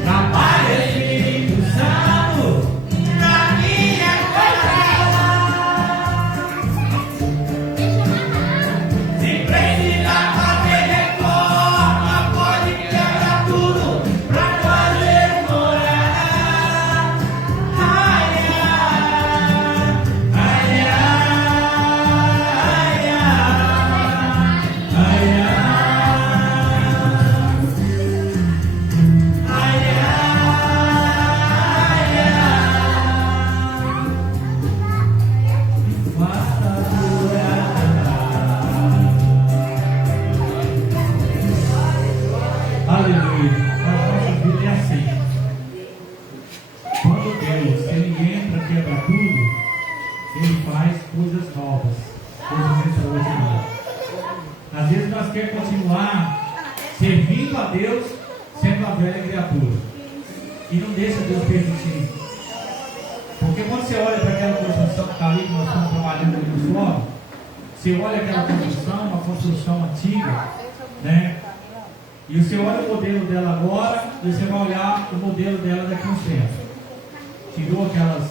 Trabalha, Espírito Santo, na minha casa. Se precisar fazer reforma, pode quebrar tudo pra fazer morada. Ai, ai, ai, ai, ai, ai, faça aleluia. Mas nossa vida é assim. Quando Deus, Ele entra, quebra tudo, Ele faz coisas novas, coisas extraordinárias. Às vezes nós queremos continuar servindo a Deus, sendo a velha criatura. E não deixa Deus permitir. Porque quando você olha para aquela construção que está ali, que nós estamos trabalhando ali no solo, você olha aquela construção, uma construção antiga, né? E você olha o modelo dela agora, e você vai olhar o modelo dela daqui a uns tempos. Tirou aquelas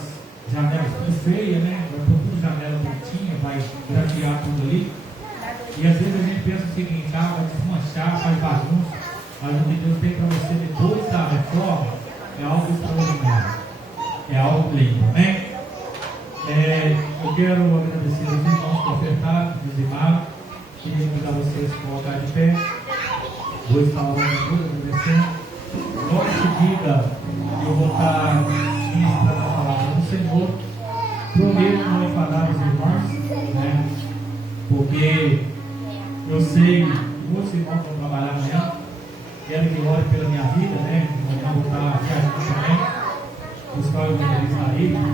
janelas tudo feias, né? Vai pôr tudo janela bonitinha, vai grafiar tudo ali. E às vezes a gente pensa o seguinte, vai desmanchar, faz bagunça. Mas o que Deus tem para você depois da reforma é algo extraordinário. É algo lindo, né? Eu quero agradecer aos irmãos que ofertaram, dizimaram. Queria convidar vocês a colocar de pé. Vou estar orando tudo, agradecendo. Logo em seguida, eu vou estar ministrando a palavra do Senhor. Prometo não enfadar os irmãos, né? Porque eu sei que muitos irmãos vão trabalhar amanhã. Quero que ore pela minha vida, né? Amanhã vou estar aqui também. Buscar o evangelista aí, né?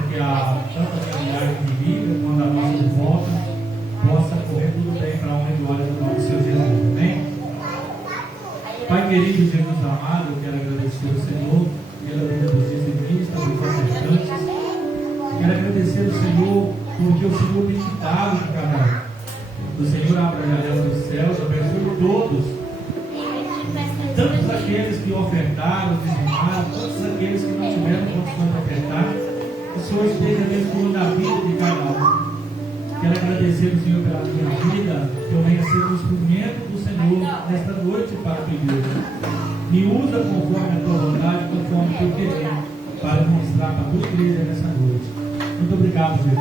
Porque há tanta realidade inimiga, quando a nossa volta possa correr tudo bem para a honra e glória do nome do Senhor Jesus. Amém? Pai querido, Jesus amado, eu quero agradecer ao Senhor pela vida dos dizimistas, dos ofertantes. Quero agradecer ao Senhor porque o Senhor tem cuidado de cada um. O Senhor abre a janela dos céus, abençoe todos. Tantos aqueles que ofertaram, dizimaram, tantos aqueles que não tiveram condições de ofertar. O Senhor esteja abençoando a vida de cada um. Quero agradecer ao Senhor pela minha vida, que eu venha ser um instrumento do Senhor nesta noite para pedir. Me usa conforme a tua vontade, conforme o teu querer, para ministrar para a tua igreja nessa noite. Muito obrigado, Jesus.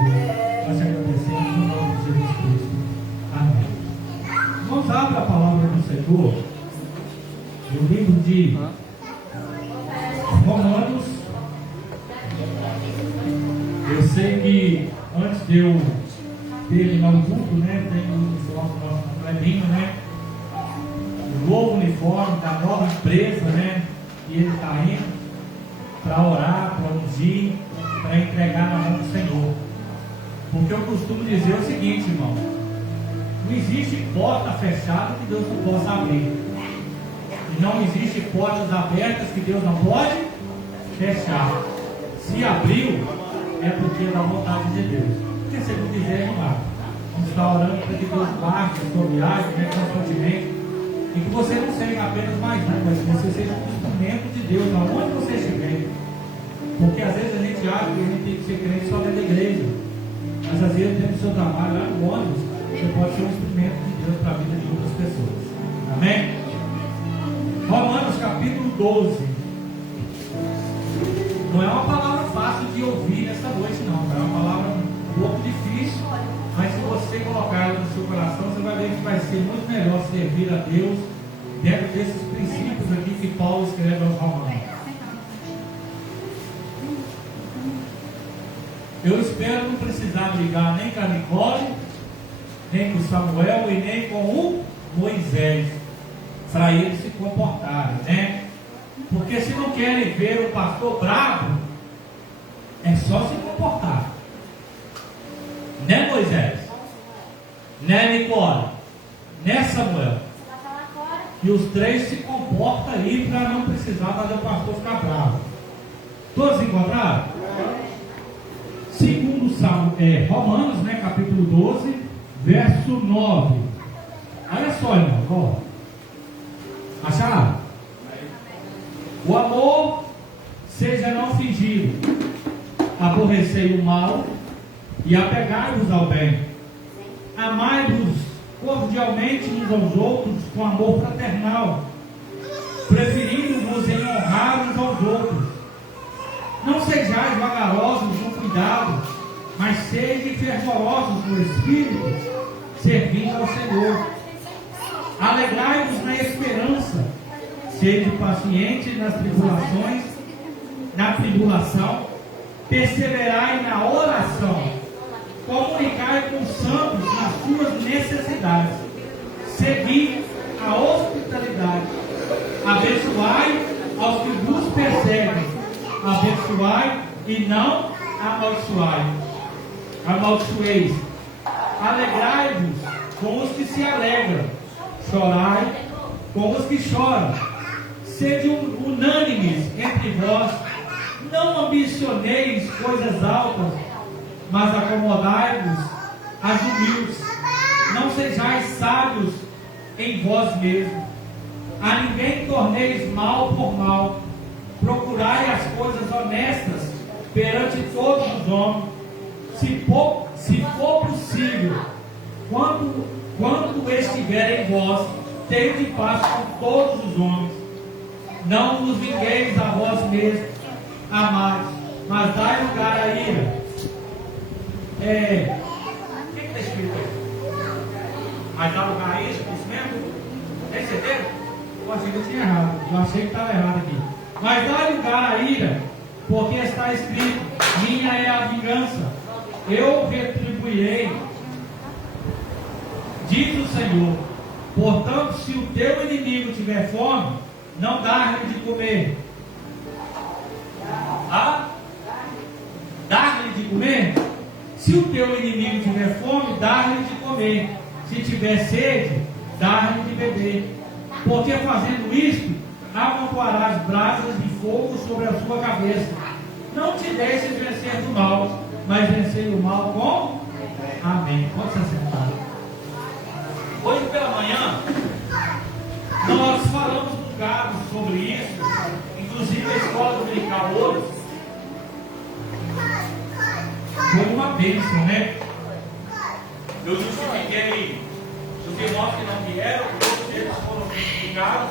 Nós te agradecemos no nome de Jesus Cristo. Amém. Vamos abrir a palavra do Senhor no livro de Romanos. Eu sei que antes de eu terminar o culto, né, tem o nosso Clebinho, né, o novo uniforme da nova empresa, né, e ele está indo para orar, para ungir, para entregar na mão do Senhor. Porque eu costumo dizer o seguinte, irmão: não existe porta fechada que Deus não possa abrir. E não existe portas abertas que Deus não pode fechar. Se abriu, é porque é da vontade de Deus. Porque se Ele quiser, não abre. Vamos estar orando para que Deus guarde a sua viagem, né, constantemente. E que você não seja apenas mais um, mas que você seja um instrumento de Deus, aonde você estiver. Porque às vezes a gente acha que a gente tem que ser crente só dentro da igreja. Mas às vezes dentro do seu trabalho, lá no ônibus, você pode ser um instrumento de Deus para a vida de outras pessoas. Amém? Romanos capítulo 12. Não é uma palavra fácil de ouvir nessa noite, não. É uma palavra um pouco difícil, mas se você colocar ela no seu coração, você vai ver que vai vai ser muito melhor servir a Deus dentro desses princípios aqui que Paulo escreve aos Romanos. Eu espero não precisar brigar nem com a Nicole, nem com o Samuel e nem com o Moisés, para eles se comportarem, né? Porque se não querem ver o pastor bravo, é só se comportar. Né, Moisés? Né, Nicole? Né, Samuel? E os três se comportam aí para não precisar fazer o pastor ficar bravo. Todos encontraram? Segundo Romanos, né, capítulo 12, verso 9. Olha só, irmão. Acharam? O amor seja não fingido, aborrecei o mal e apegai-vos ao bem. Amai-vos cordialmente uns aos outros com amor fraternal, preferindo-vos em honrar uns aos outros. Não sejais vagarosos no cuidado, mas sede fervorosos no Espírito, servindo ao Senhor. Alegrai-vos na esperança, sede pacientes nas tribulações, na tribulação, perseverai na oração, comunicai com os santos nas suas necessidades, segui a hospitalidade, abençoai aos que vos perseguem, abençoai e não amaldiçoeis, alegrai-vos com os que se alegram, chorai com os que choram, sede unânimes entre vós, não ambicioneis coisas altas, mas acomodai-vos às humildes, não sejais sábios em vós mesmos, a ninguém torneis mal por mal, procurai as coisas honestas perante todos os homens, se for possível, quando estiver em vós, tende paz com todos os homens. Não vos vingueis a vós mesmos, amados, mas dai lugar à ira. O que está escrito aí? Mas dá lugar a ira? Isso mesmo? Tem certeza? Eu achei que eu tinha errado. Eu achei que estava errado aqui. Mas dá lugar à ira, porque está escrito: minha é a vingança, eu retribuirei, diz o Senhor. Portanto, se o teu inimigo tiver fome, não dá-lhe de comer. Dar-lhe de comer? Se o teu inimigo tiver fome, dá-lhe de comer. Se tiver sede, dá-lhe de beber. Porque fazendo isto, amontoarás brasas de fogo sobre a sua cabeça. Não te deixes vencer do mal, mas vencer o mal com amém. Pode se assentar. Hoje pela manhã, nós falamos um bocado sobre isso, inclusive a escola dominical hoje foi uma bênção, né? Eu justifiquei os irmãos que não vieram, todos eles foram justificados.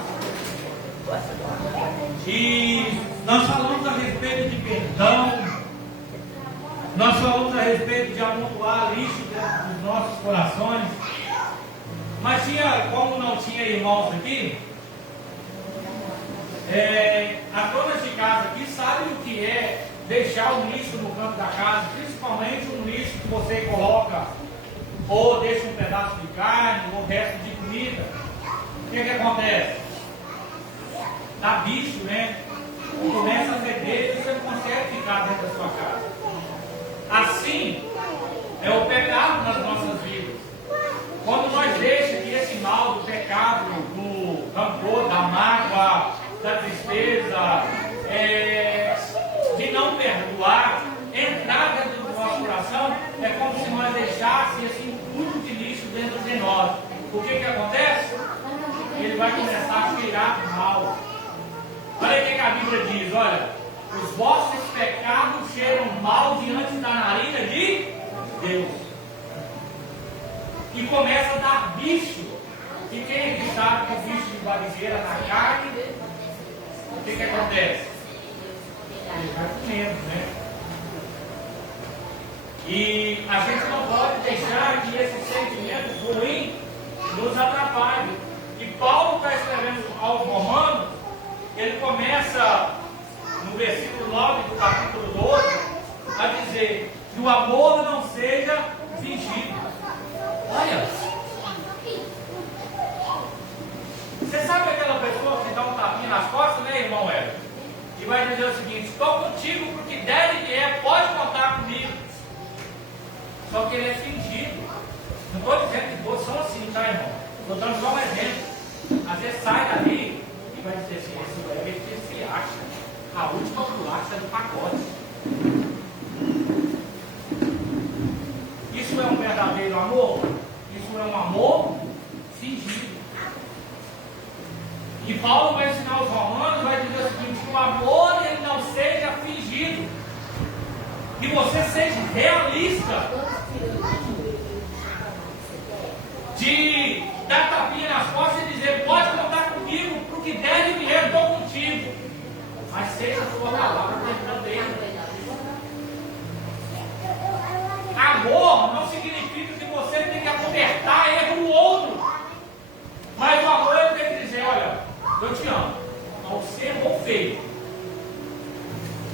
E nós falamos a respeito de perdão, nós falamos a respeito de amontoar lixo dentro dos nossos corações. Mas como não tinha irmãos aqui, as donas de casa aqui sabem o que é deixar o lixo no canto da casa, principalmente um lixo que você coloca, ou deixa um pedaço de carne, ou resto de comida. O que acontece? Dá bicho, né? Começa a feder e você não consegue ficar dentro da sua casa. Assim é o pecado nas nossas vidas. Quando nós deixamos que esse mal do pecado, do rancor, da mágoa, da tristeza, de não perdoar, entrar dentro do nosso coração, é como se nós deixássemos assim, tudo de lixo dentro de nós. O que acontece? Ele vai começar a cheirar mal. Olha o que a Bíblia diz, olha: os vossos pecados cheiram mal diante da narina de Deus. E começa a dar bicho. E quem aqui sabe que o bicho de barizeira na carne, o que acontece? Ele vai comendo, né? E a gente não pode deixar que esse sentimento ruim nos atrapalha. E Paulo está escrevendo aos Romanos, ele começa no versículo 9 do capítulo 12 a dizer que o amor não seja fingido. Olha, você sabe aquela pessoa que dá um tapinha nas costas, né, irmão Hélio? E vai dizer o seguinte: estou contigo porque der e vier, pode contar comigo. Só que ele é fingido. Não estou dizendo que todos são assim, tá, irmão? Estou dando só um exemplo. Às vezes sai dali e vai dizer assim: esse velho que se acha a última bolacha do pacote. Isso é um verdadeiro amor? Isso é um amor fingido. E Paulo vai ensinar aos Romanos, vai dizer o seguinte: que o amor ele não seja fingido, que você seja realista, de dar tapinha nas costas e dizer: pode contar comigo, para o que der e vier, estou contigo, mas seja a sua palavra verdadeira. Amor não significa que você tem que acobertar erro do outro, mas o amor ele tem que dizer: olha, eu te amo, ao ser ou feio.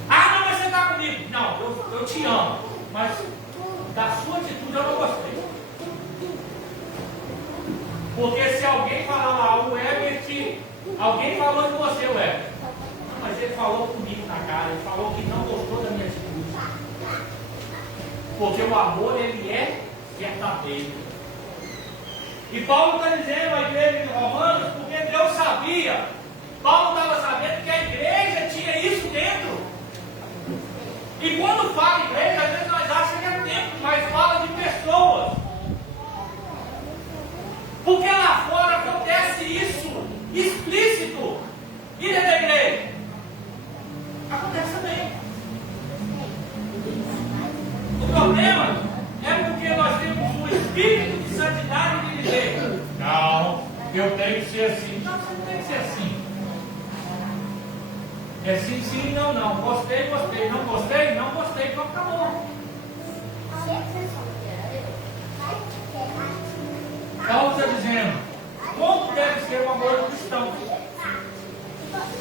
Ah, não, mas você está comigo. Não, eu te amo, mas da sua atitude eu não gostei. Porque se alguém falar lá, o Herbert, alguém falou de você, o Herbert. Não, mas ele falou comigo na cara, ele falou que não gostou da minha atitude. Porque o amor, ele é verdadeiro. E Paulo está dizendo à igreja de Romanos, porque Deus sabia, Paulo estava sabendo que a igreja tinha isso dentro. E quando fala igreja, às vezes nós achamos que é tempo, mas fala de pessoas. Porque lá fora acontece isso, explícito. E dentro da igreja? Acontece também. O problema é porque nós temos um espírito de santidade de dizer: não, eu tenho que ser assim. Não, você não tem que ser assim. É sim, sim, não, não. Gostei, gostei. Não gostei, não gostei. Então acabou. Paulo está dizendo como deve ser o amor cristão.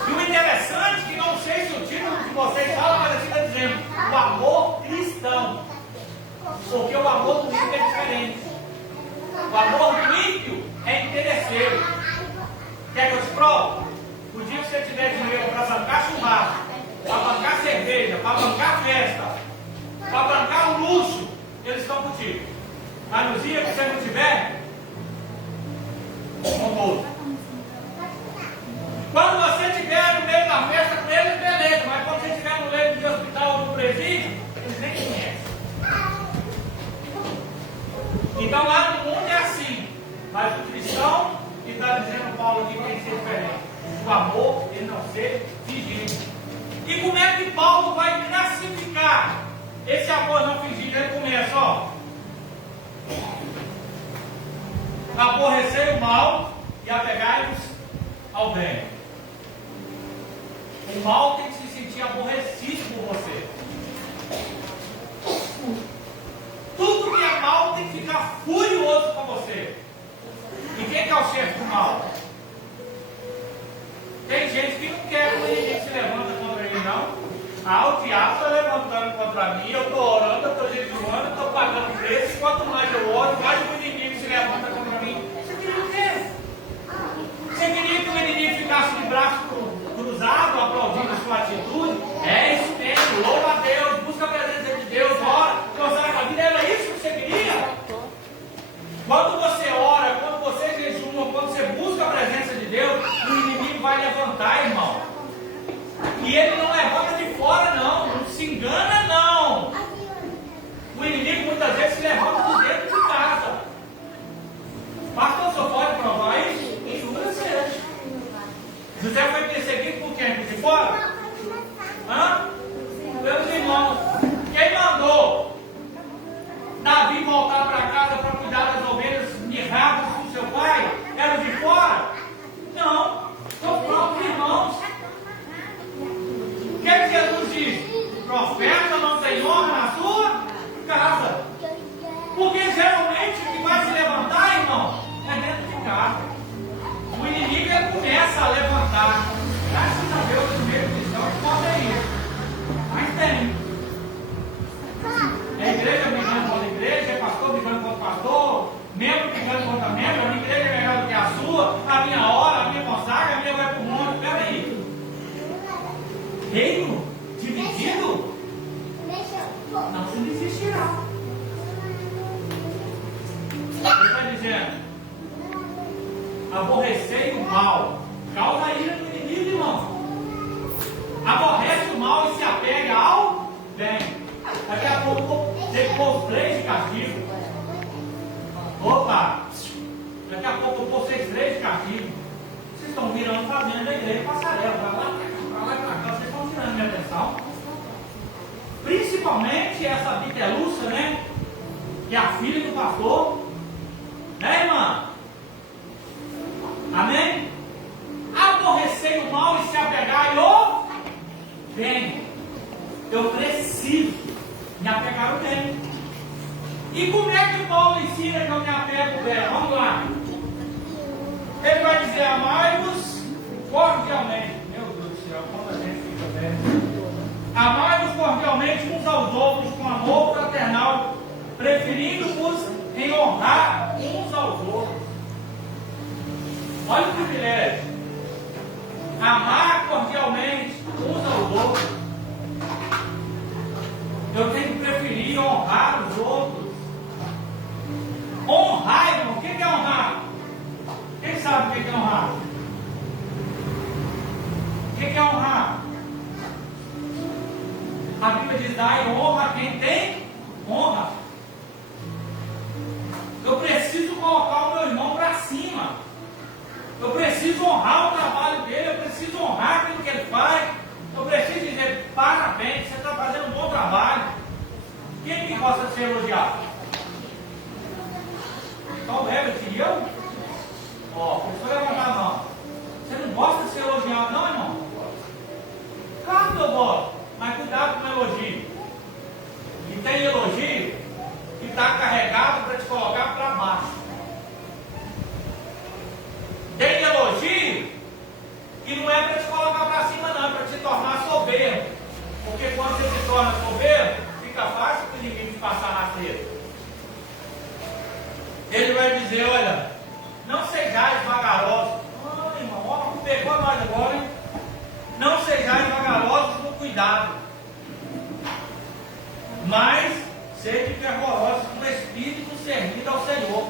E o interessante é que não sei se o título que vocês falam, mas aqui está dizendo o amor cristão. Porque o amor do ímpio é diferente. O amor do ímpio é interesseiro. Quer que eu te provo? O dia que você tiver dinheiro para bancar churrasco, para bancar cerveja, para bancar festa, para bancar o luxo, eles estão contigo. Mas no dia que você não tiver, com todos. Quando você estiver no meio da festa com eles, beleza. Mas quando você estiver no leito de hospital ou no presídio, eles nem conhecem. Então lá no mundo é assim. Mas o cristão, que está dizendo Paulo aqui, tem que ser diferente. O amor, ele não ser fingido. E como é que Paulo vai classificar esse amor não fingido? Ele começa, ó: aborrecer o mal e apegai-vos ao bem. O mal tem que se sentir aborrecido por você. Tudo que é mal tem que ficar furioso com você. E quem que é o chefe do mal? Tem gente que não quer que o inimigo se levanta contra mim, não. Ah, o diabo está levantando contra mim, eu estou orando, eu estou jejuando, eu estou pagando preço. Quanto mais eu oro, mais o inimigo se levanta contra mim. Você queria o quê? Você queria que o inimigo ficasse de braço cruzado, aplaudindo a sua atitude? É isso mesmo, louva a Deus, busca a presença de Deus, ora, consagra a vida. Era isso que você queria? Quando você ora, quando você jejuma, quando você busca a presença de Deus, o inimigo vai levantar, irmão. E ele não levanta de fora, não se engana, não. O inimigo muitas vezes se levanta de dentro de casa. pastor, a minha hora, a minha consagra, a minha vai para o mundo. Peraí. Reino dividido não se desistirá. Ele está dizendo: aborrecei o mal, causa ira do inimigo, irmão. Aborrece o mal e se apega ao bem. Daqui a pouco você pôs 3 de castigo. Opa! Daqui a pouco eu pôs 3 de castigo. Vocês estão virando fazendo da igreja passarela. Vai lá, pra lá e pra cá. Vocês estão tirando minha atenção. Principalmente essa Vitelúcia, né? Que é a filha do pastor. Né, irmã? Amém? Aborrecer o mal e se apegar ao bem. Eu preciso me apegar ao bem. E como é que Paulo ensina que eu me apego ao bem? Vamos lá. Ele vai dizer: amai-vos cordialmente. Meu Deus do céu, quando a gente fica bem. Amai-vos cordialmente uns aos outros com amor fraternal, preferindo-vos em honrar uns aos outros. Olha o privilégio. Amar cordialmente uns aos outros. Eu tenho que preferir honrar os outros. Honrar, irmão. O que é honrar? Quem sabe o que é honrar? O que é honrar? A Bíblia diz: dai honra a quem tem honra. Eu preciso colocar o meu irmão para cima. Eu preciso honrar o trabalho dele. Eu preciso honrar aquilo que ele faz. Eu preciso dizer: parabéns, você está fazendo um bom trabalho. Quem que gosta de ser elogiado? Só o Herbert e eu? Ó, deixa eu levantar a mão. Você não gosta de ser elogiado, não, irmão? Claro que eu gosto, mas cuidado com o elogio. E tem elogio que está carregado para te colocar para baixo. Tem elogio que não é para te colocar para cima, não, é para te tornar soberbo. Porque quando você se torna soberbo, fica fácil para o inimigo passar na frente. Ele vai dizer: olha, não sejais vagarosos. Ah, irmão, ó, pegou nós agora, hein? Não sejais vagarosos com cuidado, mas sede fervorosos com espírito servindo ao Senhor.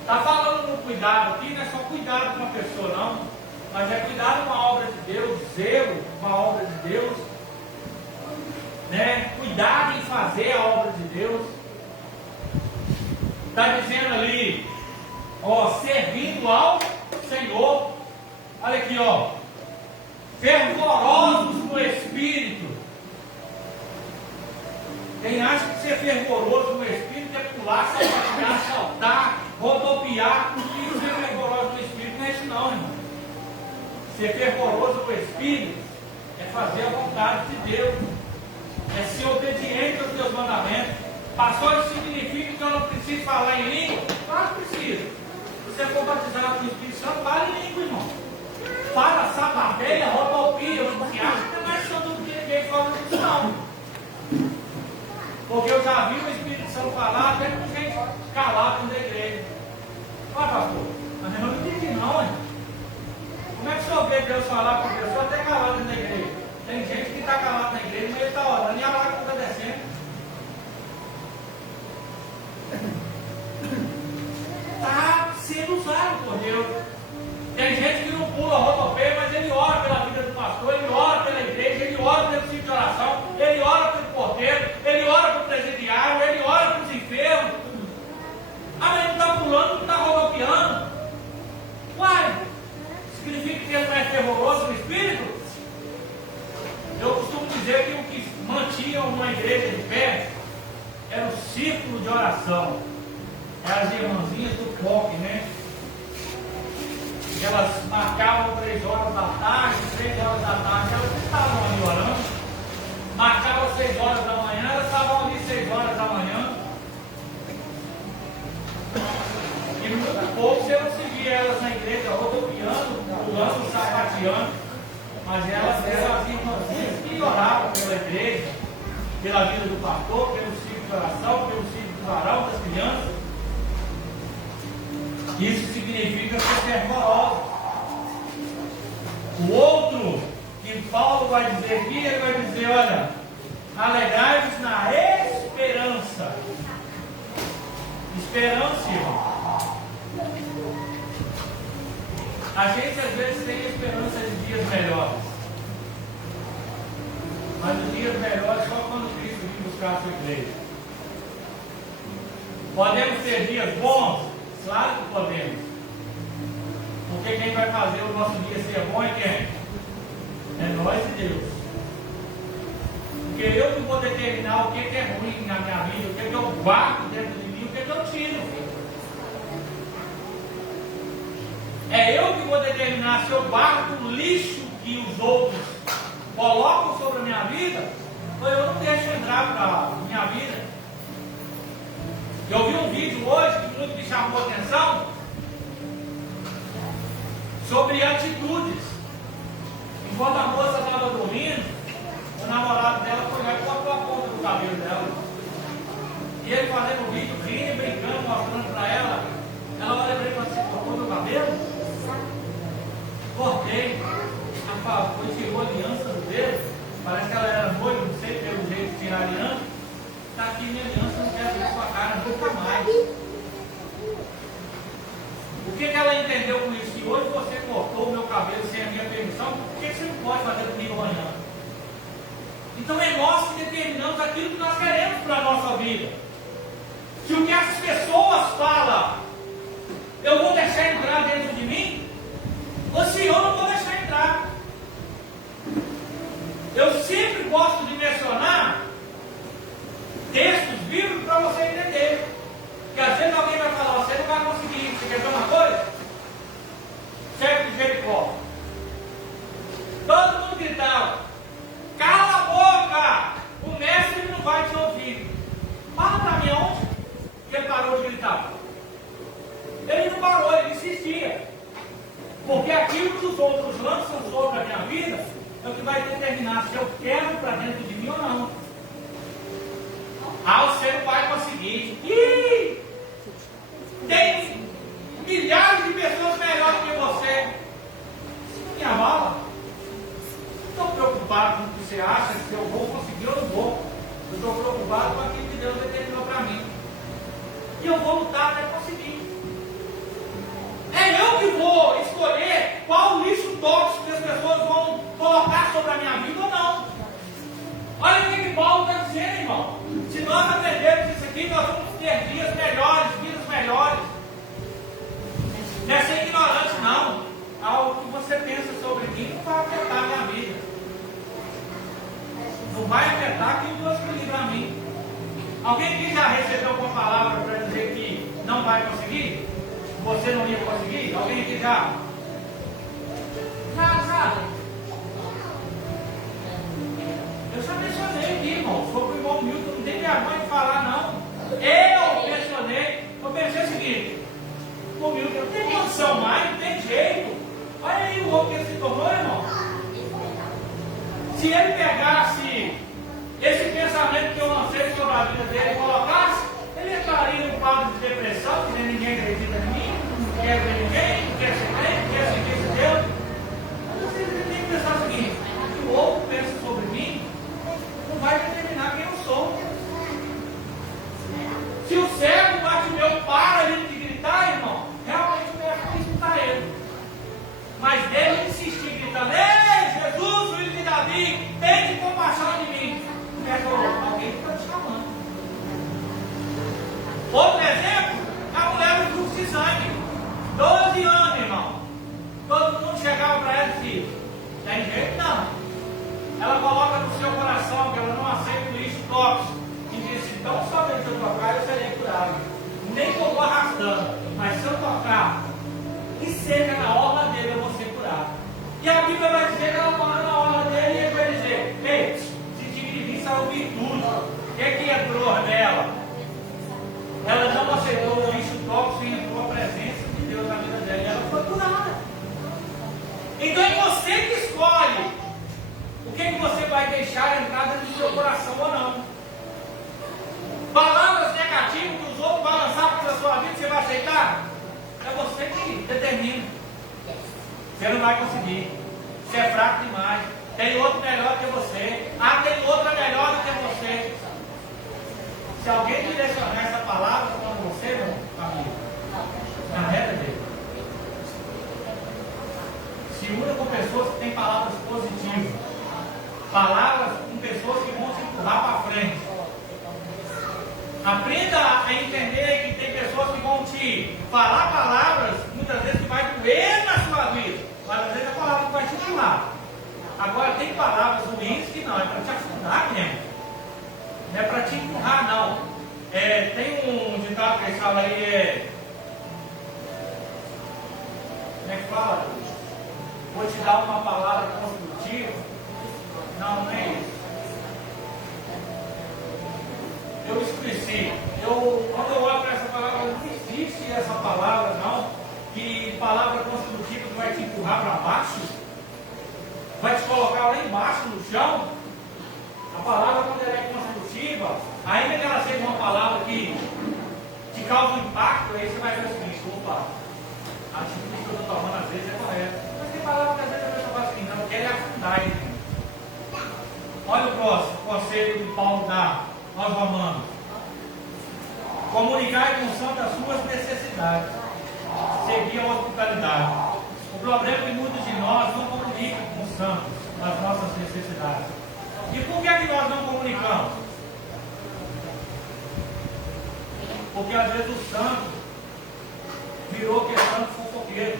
Está falando no cuidado aqui, não é só cuidado com uma pessoa, não, mas é cuidado com a obra de Deus, zelo com a obra de Deus, né? Cuidado em fazer a obra de Deus. Está dizendo ali, ó, servindo ao Senhor. Olha aqui, ó, fervorosos no espírito. Quem acha que ser fervoroso no espírito é pular, saltar, saltar, rodopiar, e ser fervoroso no espírito não é isso, não, irmão. Ser fervoroso no espírito é fazer a vontade de Deus, é ser obediente aos teus mandamentos. Pastor, isso significa que eu não preciso falar em língua? Claro que precisa. Se você for batizado com o Espírito Santo, fala em língua, irmão. Fala, sapateia, rodopia, você acha que não é mais santo do que ninguém fala disso, não. Porque eu já vi o Espírito Santo falar até com gente calada na igreja. Olha, pastor, mas eu não entendi, não, hein? Como é que o senhor vê Deus falar com Deus? O senhor até calado na igreja. Tem gente que está calado na igreja, mas ele está orando e a lágrima está descendo. Está sendo usado por Deus. Tem gente que não pula rodopé, mas ele ora pela vida do pastor, ele ora pela igreja, ele ora pelo ciclo de oração, ele ora pelo porteiro, ele ora pelo presidiário, ele ora pelos enfermos. Ah, mas ele está pulando, não está rodopiando. Uai, significa que ele não é fervoroso no espírito? Eu costumo dizer que o que mantinha uma igreja de pé era o círculo de oração. Eram as irmãzinhas do POC, né? Elas marcavam 3 horas da tarde, 3 horas da tarde, elas estavam ali orando. Marcavam 6 horas da manhã, elas estavam ali 6 horas da manhã. E muito pouco você não se via elas na igreja rodopiando, pulando, sapateando. Mas elas eram as irmãzinhas que oravam pela igreja, pela vida do pastor, pelo ciclo de oração, pelo ciclo do varal, das crianças. Isso significa ser fervoroso. O outro que Paulo vai dizer aqui, ele vai dizer, olha, alegrai-vos na esperança. Esperança, irmão. A gente às vezes tem esperança de dias melhores. Mas os dias melhores só quando Cristo vir buscar a sua igreja. Podemos ter dias bons? Claro que podemos. Porque quem vai fazer o nosso dia ser bom é quem? É nós e Deus. Porque eu que vou determinar o que é ruim na minha vida, o que eu guardo dentro de mim, o que eu tiro. É eu que vou determinar se eu guardo o lixo que os outros colocam sobre a minha vida, ou eu não deixo entrar para a minha vida. Eu vi um vídeo hoje que muito me chamou a atenção sobre atitudes. Enquanto a moça estava dormindo, o namorado dela foi lá e cortou a ponta do cabelo dela. E ele fazendo o vídeo, rindo e brincando, mostrando para ela. Ela olha para ele e fala assim: cortou meu cabelo? Cortei. Ela foi, tirou a aliança do dedo. Parece que ela era noiva, não sei pelo jeito de tirar a aliança. Está aqui minha aliança, não quero ver sua cara nunca mais. O que ela entendeu com isso? Se hoje você cortou o meu cabelo sem a minha permissão, por que você não pode fazer comigo amanhã? Então é nós que determinamos aquilo que nós queremos para a nossa vida. Se o que as pessoas falam, eu vou deixar entrar dentro de mim, ou se eu não vou deixar entrar. Eu sempre gosto de mencionar textos bíblicos para você entender. Porque às vezes alguém vai falar: você não vai conseguir. Você quer ver uma coisa? Certo de Jericó. Todo mundo gritava: cala a boca! O mestre não vai te ouvir. Fala para mim onde que ele parou de gritar. Ele não parou, ele insistia. Porque aquilo que os outros lançam sobre a minha vida é o que vai determinar se eu quero para dentro de mim ou não. Ah, você não vai conseguir. Ih! Tem milhares de pessoas melhores que você. Isso não me abala. Não estou preocupado com o que você acha, se eu vou conseguir ou não vou. Eu estou preocupado com aquilo que Deus determinou para mim. E eu vou lutar até conseguir. É eu que vou escolher qual lixo tóxico que as pessoas vão colocar sobre a minha vida ou não. Olha o que Paulo está dizendo, irmão. Se nós aprendermos isso aqui, nós vamos ter dias melhores, vidas melhores. Não é ser ignorante, não. Algo que você pensa sobre mim não vai afetar a minha vida. Não vai afetar aquilo que Deus escolheu para mim. Alguém aqui já recebeu uma palavra para dizer que não vai conseguir? Você não ia conseguir? Alguém aqui já? Já. Eu já mencionei aqui, irmão, sobre o irmão Milton, não tem vergonha de falar, não. Eu mencionei, eu pensei o seguinte: o Milton não tem condição mais, não tem jeito. Olha aí o homem que ele se tornou, irmão. Se ele pegasse esse pensamento que eu lancei sobre a vida dele e colocasse, ele entraria num quadro de depressão, que nem ninguém acredita em mim, não quer ver ninguém, não quer ser crente, não quer seguir esse Deus. Mas você tem que pensar o seguinte: o que o outro pensa sobre mim não vai determinar quem eu sou. Se o cego Bartimeu para ali de gritar, irmão, realmente eu ia escutar ele. Mas dele insistir gritando: ei, Jesus, filho de Davi, tem compaixão de mim. Alguém está te chamando. Outro exemplo, a mulher do fluxo de sangue, 12 anos, irmão. Todo mundo chegava para ela e dizia: tem jeito não. Ela coloca no seu coração que ela não aceita o lixo tóxico e diz: então somente se eu tocar eu serei curado. Nem que eu vou arrastando, mas se eu tocar e seja na orla dele eu vou ser curado. E a Bíblia vai dizer que ela mora na orla dele e ele vai dizer: ei, se tive de mim saiu virtude. O que entrou nela? Ela não aceitou o lixo tóxico e entrou a presença de Deus na vida dela e ela foi curada. Então é você que escolhe o que você vai deixar entrar dentro do seu coração ou não. Palavras negativas que os outros vão lançar para a sua vida, você vai aceitar? É você que determina. Você não vai conseguir. Você é fraco demais. Tem outro melhor que você. Ah, tem outra melhor do que você. Se alguém direcionar essa palavra para você, meu amigo, na reta dele. Se una com pessoas que têm palavras positivas. Palavras com pessoas que vão te empurrar para frente. Aprenda a entender que tem pessoas que vão te falar palavras, muitas vezes que vai doer na sua vida. Mas às vezes a palavra que vai te empurrar. Agora tem palavras ruins que não, é para te afundar mesmo. Não é para te empurrar, não. Tem um ditado que eles falam aí, como é que fala? Vou te dar uma palavra construtiva. Não, não é isso. Eu esqueci. Quando eu olho para essa palavra, não existe essa palavra, não. Que palavra construtiva que vai te empurrar para baixo, vai te colocar lá embaixo no chão. A palavra, quando ela é construtiva, ainda que ela seja uma palavra que te causa um impacto, aí você vai ver o seguinte: opa, a atitude que eu estou tomando às vezes é correta. Mas tem palavra que às vezes a pessoa fala assim: não, quer afundar ele. Olha o próximo conselho que Paulo dá aos romanos: comunicar com o santo as suas necessidades, seguir a hospitalidade. O problema é que muitos de nós não comunicam com os santos as nossas necessidades. E por que é que nós não comunicamos? Porque às vezes o santo virou questão de fofoqueiro.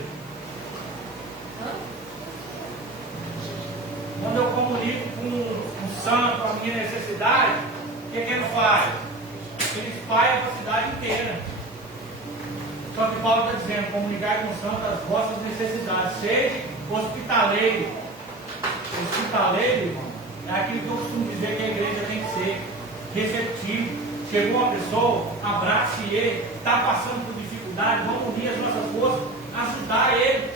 Quando eu comunico com um santo a minha necessidade, o que ele faz? Ele espalha para a cidade inteira. Só que Paulo está dizendo: comunicar com o santo as vossas necessidades. Seja hospitaleiro. Hospitaleiro, irmão, é aquilo que eu costumo dizer que a igreja tem que ser receptivo. Chegou uma pessoa, abrace ele, está passando por dificuldade, vamos unir as nossas forças, ajudar ele.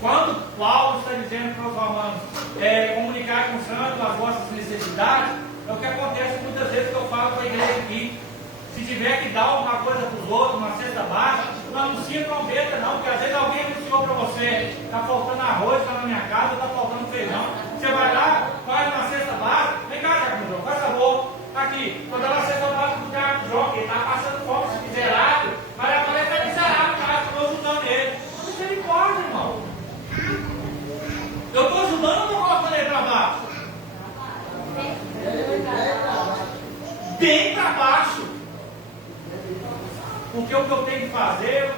Quando Paulo está dizendo para os romanos, comunicar com o santo as vossas necessidades, é o que acontece muitas vezes que eu falo para a igreja aqui. Se tiver que dar alguma coisa para os outros, uma cesta básica, não anuncia trombeta não, porque às vezes alguém anunciou para você: está faltando arroz, está na minha casa, está faltando feijão. Você vai lá, faz uma cesta básica, vem cá, Jacques, faz favor, aqui, vou dar uma cesta básica para o Jacques, ele está passando fome, se miserável, mas a mulher está miserável, cara, estou ajudando ele. Misericórdia, irmão. Eu estou ajudando ou estou colocando ele para baixo? Bem para baixo. Porque o que eu tenho que fazer,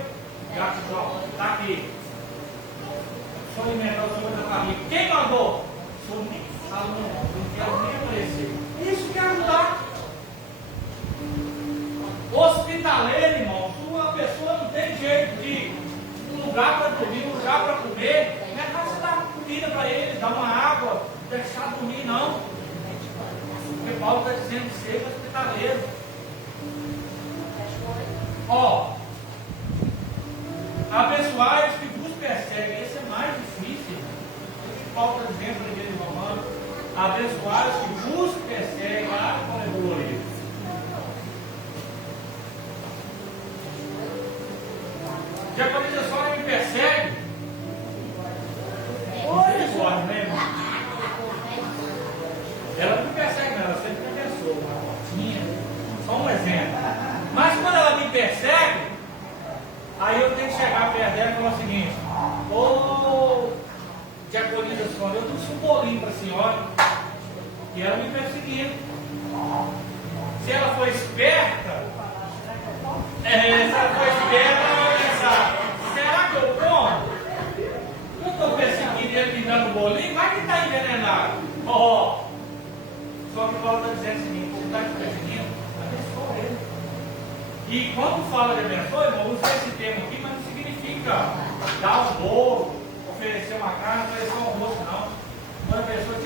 já está aqui. Só alimentar o senhor da família. Quem mandou? Sou nem aluno, não quero nem aparecer. Isso que é ajudar. Hospitaleiro, irmão, sua pessoa não tem jeito de um lugar para dormir, um lugar para comer. Não é para você dar comida para ele, dar uma água, deixar dormir, não. Porque Paulo está dizendo: seja hospitaleiro. Abençoai os que vos perseguem. Esse é mais difícil. O que Paulo está dizendo na igreja romana: abençoai os que vos perseguem. Como é glória. Já quando diz só que me persegue, misericórdia, né, irmão? Ela não me persegue, não, ela sempre me abençoa. Uma portinha, só um exemplo. Mas quando ela me persegue, aí eu tenho que chegar perto dela e falar o seguinte: ô diaconisa Sônia, eu trouxe um bolinho para a senhora, e ela me perseguindo. Se ela for esperta, ela vai pensar: será que eu como? Eu estou perseguindo ele me dando bolinho, vai que está envenenado. Só que o Paulo está dizendo o seguinte: você está te perseguindo, abençoa ele. E quando fala de abençoa, eu vou usar esse termo aqui, mas não significa dar um bolo, oferecer uma carne, oferecer um almoço, não. Quando a pessoa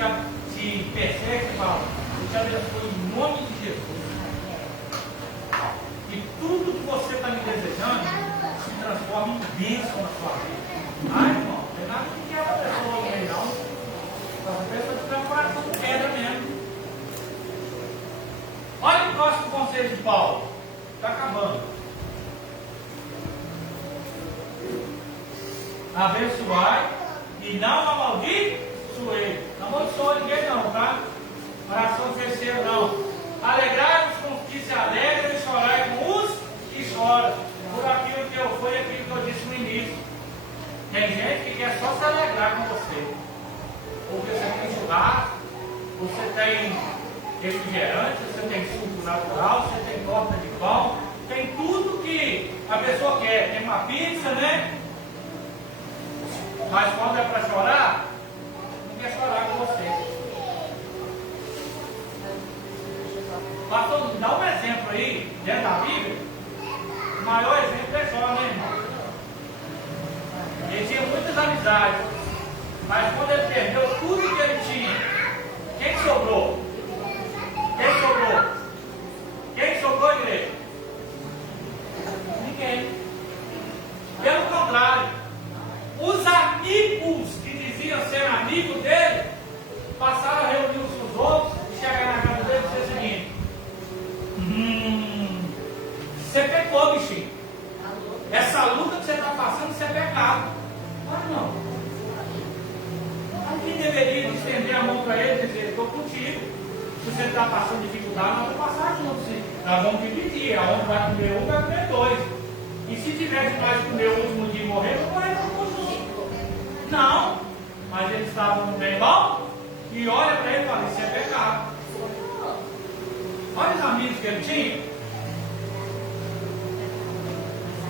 te persegue, você fala: eu te abençoo em nome de Jesus. E tudo que você está me desejando se transforma em bênção na sua vida. Irmão, não tem nada que quebra a pessoa também, não. A pessoa te transforma com pedra mesmo. Olha o próximo conselho de Paulo. Está acabando. abençoai e não amaldiçoei. Não amaldiçoe ninguém não, tá? Oração terceira não. Alegrai-vos com os que se alegram e chorai com os que choram. Por aquilo que eu fui, aquilo que eu disse no início. Tem gente que quer só se alegrar com você. Porque você tem churrasco, você tem refrigerante, você tem suco natural, você tem torta de pão, tem tudo que a pessoa quer. Tem uma pizza, né? Mas quando é para chorar, não quer chorar com você. Pastor, dá um exemplo aí, dentro da Bíblia. O maior exemplo é Jó, né, irmão? Ele tinha muitas amizades, mas quando ele perdeu tudo que ele tinha, quem sobrou? Quem sobrou? Quem sobrou, igreja? Ninguém. Pelo contrário, os amigos que diziam ser amigos dele passaram a reunir os seus outros e chegar na casa dele e dizer o seguinte: você pecou, bichinho. Essa luta que você está passando, isso é pecado. Mas não. Alguém deveria estender a mão para ele e dizer: estou contigo. Se você está passando dificuldade, nós vamos passar juntos. Nós vamos dividir. Aonde vai comer um, vai comer dois. E se tiver demais de comer o último dia e morrer, não vai todo junto. Não. Mas eles estavam no bem bom. E olha para ele e fala: isso é pecado. Olha os amigos que ele tinha.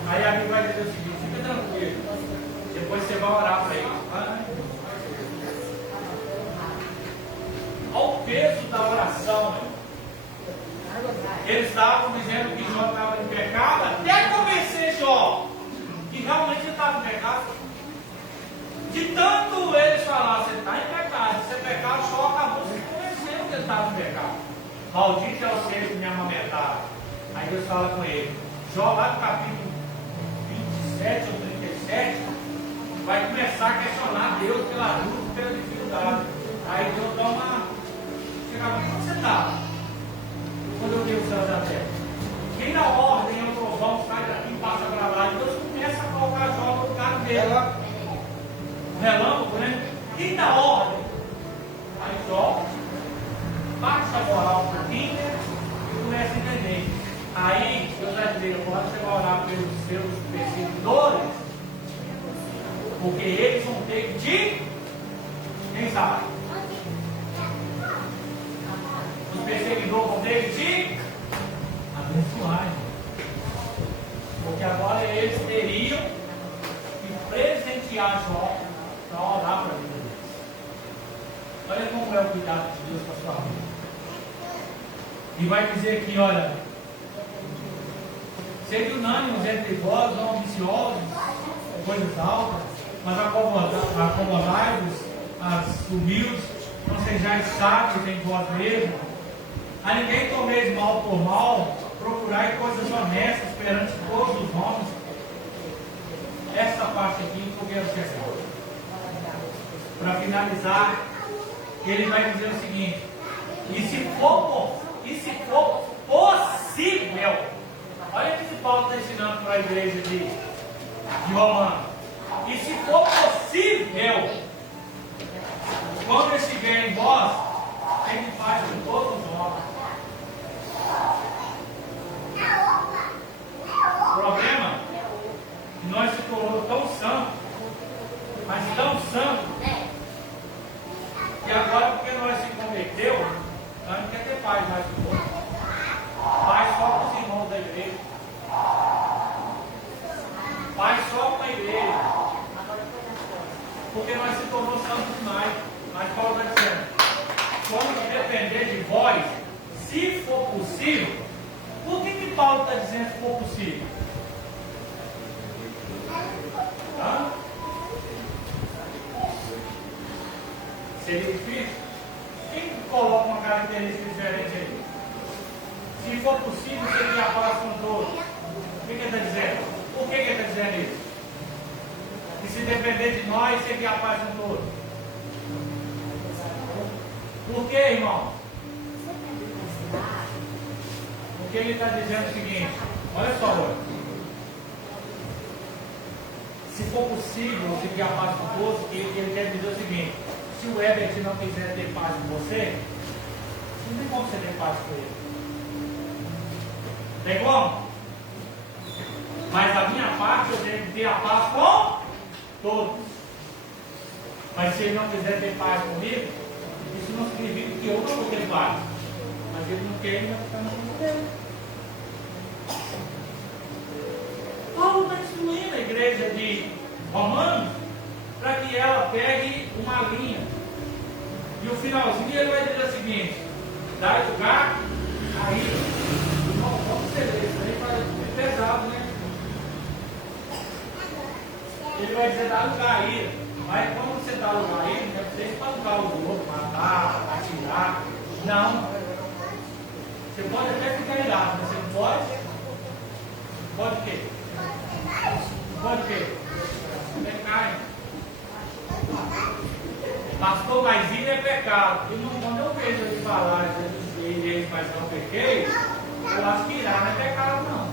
Aí a Bíblia vai dizer o seguinte: fica tranquilo. Depois você vai orar para ele. Olha o peso da oração. Eles estavam dizendo que Jó estava em pecado, até convencer Jó que realmente ele estava em pecado. De tanto eles falaram: você está em pecado, se é pecado, Jó acabou se convencendo que ele estava em pecado. Maldito é o ser que me amamentaram. Aí Deus fala com ele. Jó, lá no capítulo 27 ou 37, vai começar a questionar Deus pela luta, pela dificuldade. Aí Deus dá uma. Chegava: onde você está? Quando eu vi o céu da terra. Quem dá ordem ao trovão, sai daqui e passa para lá. E Deus começa a colocar Jó no lugar dele. Relâmpago, né? Quem dá ordem? Aí Jó baixa a moral um pouquinho e começa a entender. Aí Deus vai dizer: agora você vai orar pelos seus perseguidores, porque eles vão ter que te. Quem sabe? Os perseguidores vão ter que te abençoar. Porque agora eles teriam que presentear Jó para orar para a vida deles. Olha como é o cuidado de Deus com a sua vida. E vai dizer aqui: olha, sede unânimes entre vós, não ambiciosos, coisas altas, mas acomodai-vos as humildes, não sejais sábios em vós mesmos. A ninguém tomeis mal por mal, procurai coisas honestas perante todos os homens. Esta parte aqui que eu quero chegar. Para finalizar, ele vai dizer o seguinte: e se for possível, olha o que Paulo está ensinando para a igreja de Romano. E se for possível, quando estiver em vós, tem paz com todos os homens. O problema é que nós se tornou tão santos, mas tão santos, que agora, porque nós se converteu, nós não queremos ter paz mais com o outro. Paz só com os irmãos da igreja. Paz só com a igreja. Porque nós se tornou santos demais. Mas Paulo está dizendo: quando depender de vós, se for possível. Por que Paulo está dizendo se for possível? Hã? Seria difícil? Quem coloca uma característica diferente aí? Se for possível, seria a paz com todos. O que ele está dizendo? Por que ele está dizendo isso? E se depender de nós, seria a paz com todos. Por que, irmão? Porque ele está dizendo o seguinte: olha só, olha. se for possível, se a paz do poço, que ele quer dizer o seguinte: se o Herbert não quiser ter paz com você, não tem como você ter paz com ele. Tem como? Mas a minha parte eu tenho que ter a paz com todos. Mas se ele não quiser ter paz comigo, isso não significa que eu não vou ter paz. Mas ele não quer, ele vai ficar no mundo dele. Paulo está instruindo a igreja de Romanos para que ela pegue uma linha. E o finalzinho ele vai dizer o seguinte: dá lugar a ira. Irmão, vamos ser isso aí, é pesado, né? Ele vai dizer dá lugar a ira. Mas quando você dá lugar a ira, não é você espancar o outro, matar, atirar. Não. Você pode até ficar irado, mas você não pode. Pode o quê? Pode o quê? Pecar. Pastor, mas ira é pecado. E quando eu vejo ele falar e ele faz não pequei, eu acho que irar não é pecado, não.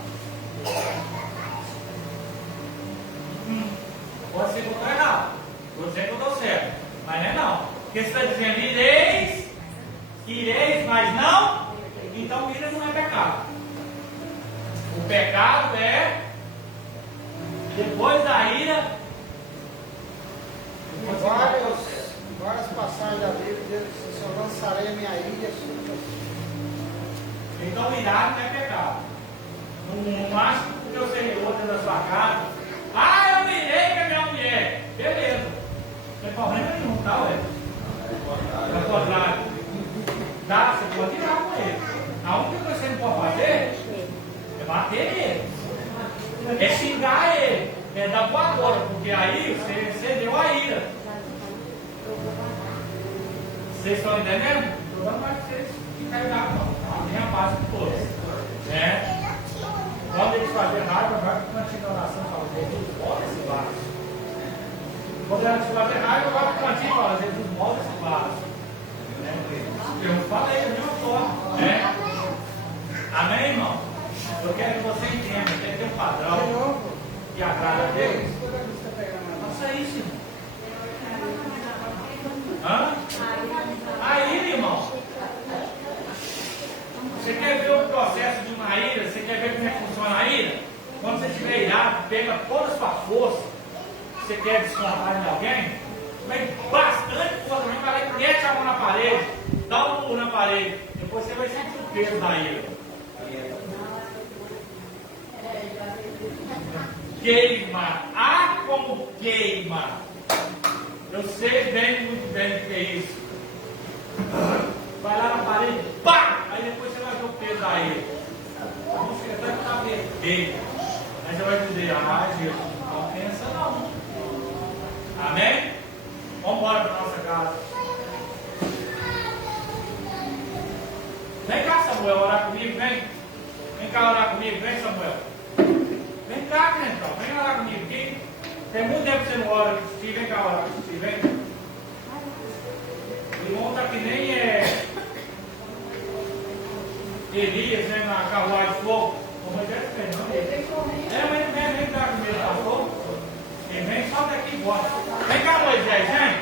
Pode ser que eu estou errado. Vou dizer que eu estou certo. Mas não é não. Porque você está dizendo ireis, mas não. Então ira não é pecado. O pecado é depois da ira. Várias passagens da Bíblia dizendo que eu lançarei a minha ira. Então irar não é pecado. Não acho que porque eu sei outra da sua casa. Ah, eu mirei com a minha mulher. Beleza. Não tem problema nenhum, tá, ué? Ao contrário. Tá, você pode tirar com ele. A única coisa que você não pode fazer é bater ele. É xingar ele. É dar voadora, porque aí você deu a ira. Vocês estão entendendo? Não dá mais vocês ficarem bravos, não. Tem a paz de todos. Né? Quando eles fazem raiva, vai para o cantinho da oração e fala: Jesus, molda esse vaso. Quando eles fazem raiva, vai para o cantinho e fala: Jesus, molda esse vaso. Eu falei da mesma forma. Né? Amém, irmão? Eu quero que você entenda, tem que ter um padrão que agrada a Deus. Faça isso, irmão. Hã? A ira, irmão. Você quer ver o processo de uma ira? Você quer ver como é que funciona a ira? Quando você estiver irado, pega toda a sua força. Você quer descontar em alguém? Mas bastante força, vai lá e mete a mão na parede, dá um murro na parede. Depois você vai sentir o peso da ira. Queima. Ah, como queima. Eu sei bem, muito bem o que é isso. Vai lá na parede, pá! Aí depois você vai ver o peso da ira. Não chega até que está vermelho. Aí você vai dizer: ah, Jesus, não pensa não. Amém? Vamos embora para a nossa casa. Vem cá, Samuel, orar comigo, vem. Vem cá orar comigo, vem, Samuel. Vem cá, crentão, vem orar comigo aqui. Tem muito tempo que você não ora com o Steve, vem cá orar com o Steve, vem. O irmão está que nem Elias, né, na carruagem de fogo. O Moisés vem, não? Mas vem cá comigo, pastor. Ele vem só daqui e bora. Vem cá, Moisés, vem.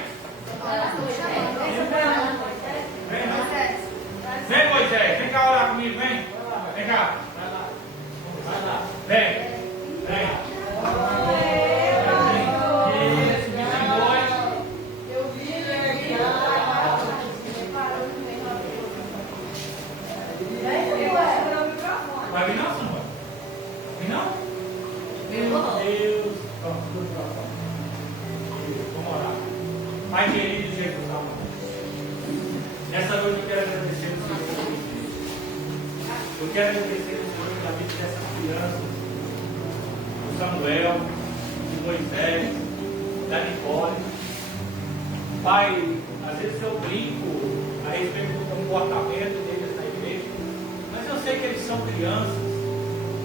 Vem, Moisés, vem cá orar comigo, vem. Vem cá. Vai lá. Vem. Vem. Vai vir não, Samuel? Vem não? Meu Deus. Vamos orar. Pai querido Jesus amado, nessa noite eu quero agradecer o Senhor por isso. Eu quero agradecer o Senhor pela vida dessas crianças, do Samuel, de Moisés, da Nicole. Pai, às vezes eu brinco a respeito do comportamento deles na igreja, mas eu sei que eles são crianças,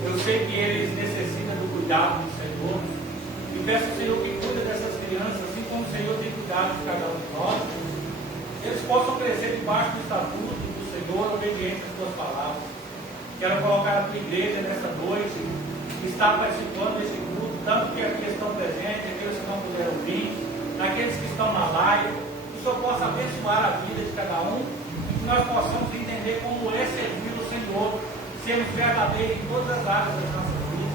eu sei que eles necessitam do cuidado do Senhor, e peço ao Senhor que cuide dessas crianças, assim como o Senhor tem cuidado de cada um de nós, eles possam crescer debaixo do estatuto do Senhor, obediente às tuas palavras. Quero colocar a tua igreja nessa noite, que está participando desse culto, tanto que aqui estão presentes, aqueles que não puderam vir, daqueles que estão na live, que o Senhor possa abençoar a vida de cada um, e que nós possamos entender como é servir o Senhor, sermos verdadeiros em todas as áreas das nossas vidas,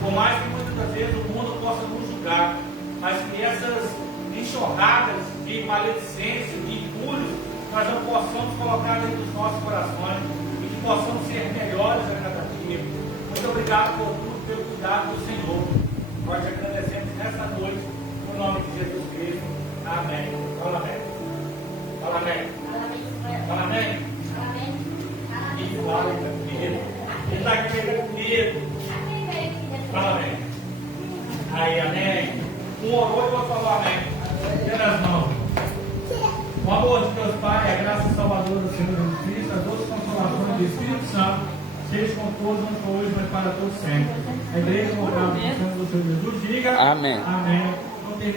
por mais que muitas das vezes o mundo possa nos julgar, mas que essas enxurradas de maledicência, de entulhos, nós não possamos colocar dentro dos nossos corações e que possamos ser melhores a cada dia. Muito obrigado por tudo, pelo cuidado do Senhor. Nós te agradecemos nesta noite, no nome de Jesus Cristo. Amém. Fala amém. Fala amém. Fala amém. E fala, querido. Ele está aqui comigo. Fala amém. Aí, amém. Um orou e vou falar amém. Pelas mãos. O amor de Deus Pai, a graça salvadora do Senhor Jesus Cristo, as doces consolações do Espírito Santo, seja com todos, não só hoje, mas para todos sempre. A igreja, no nome do Senhor Jesus, diga amém. Amém.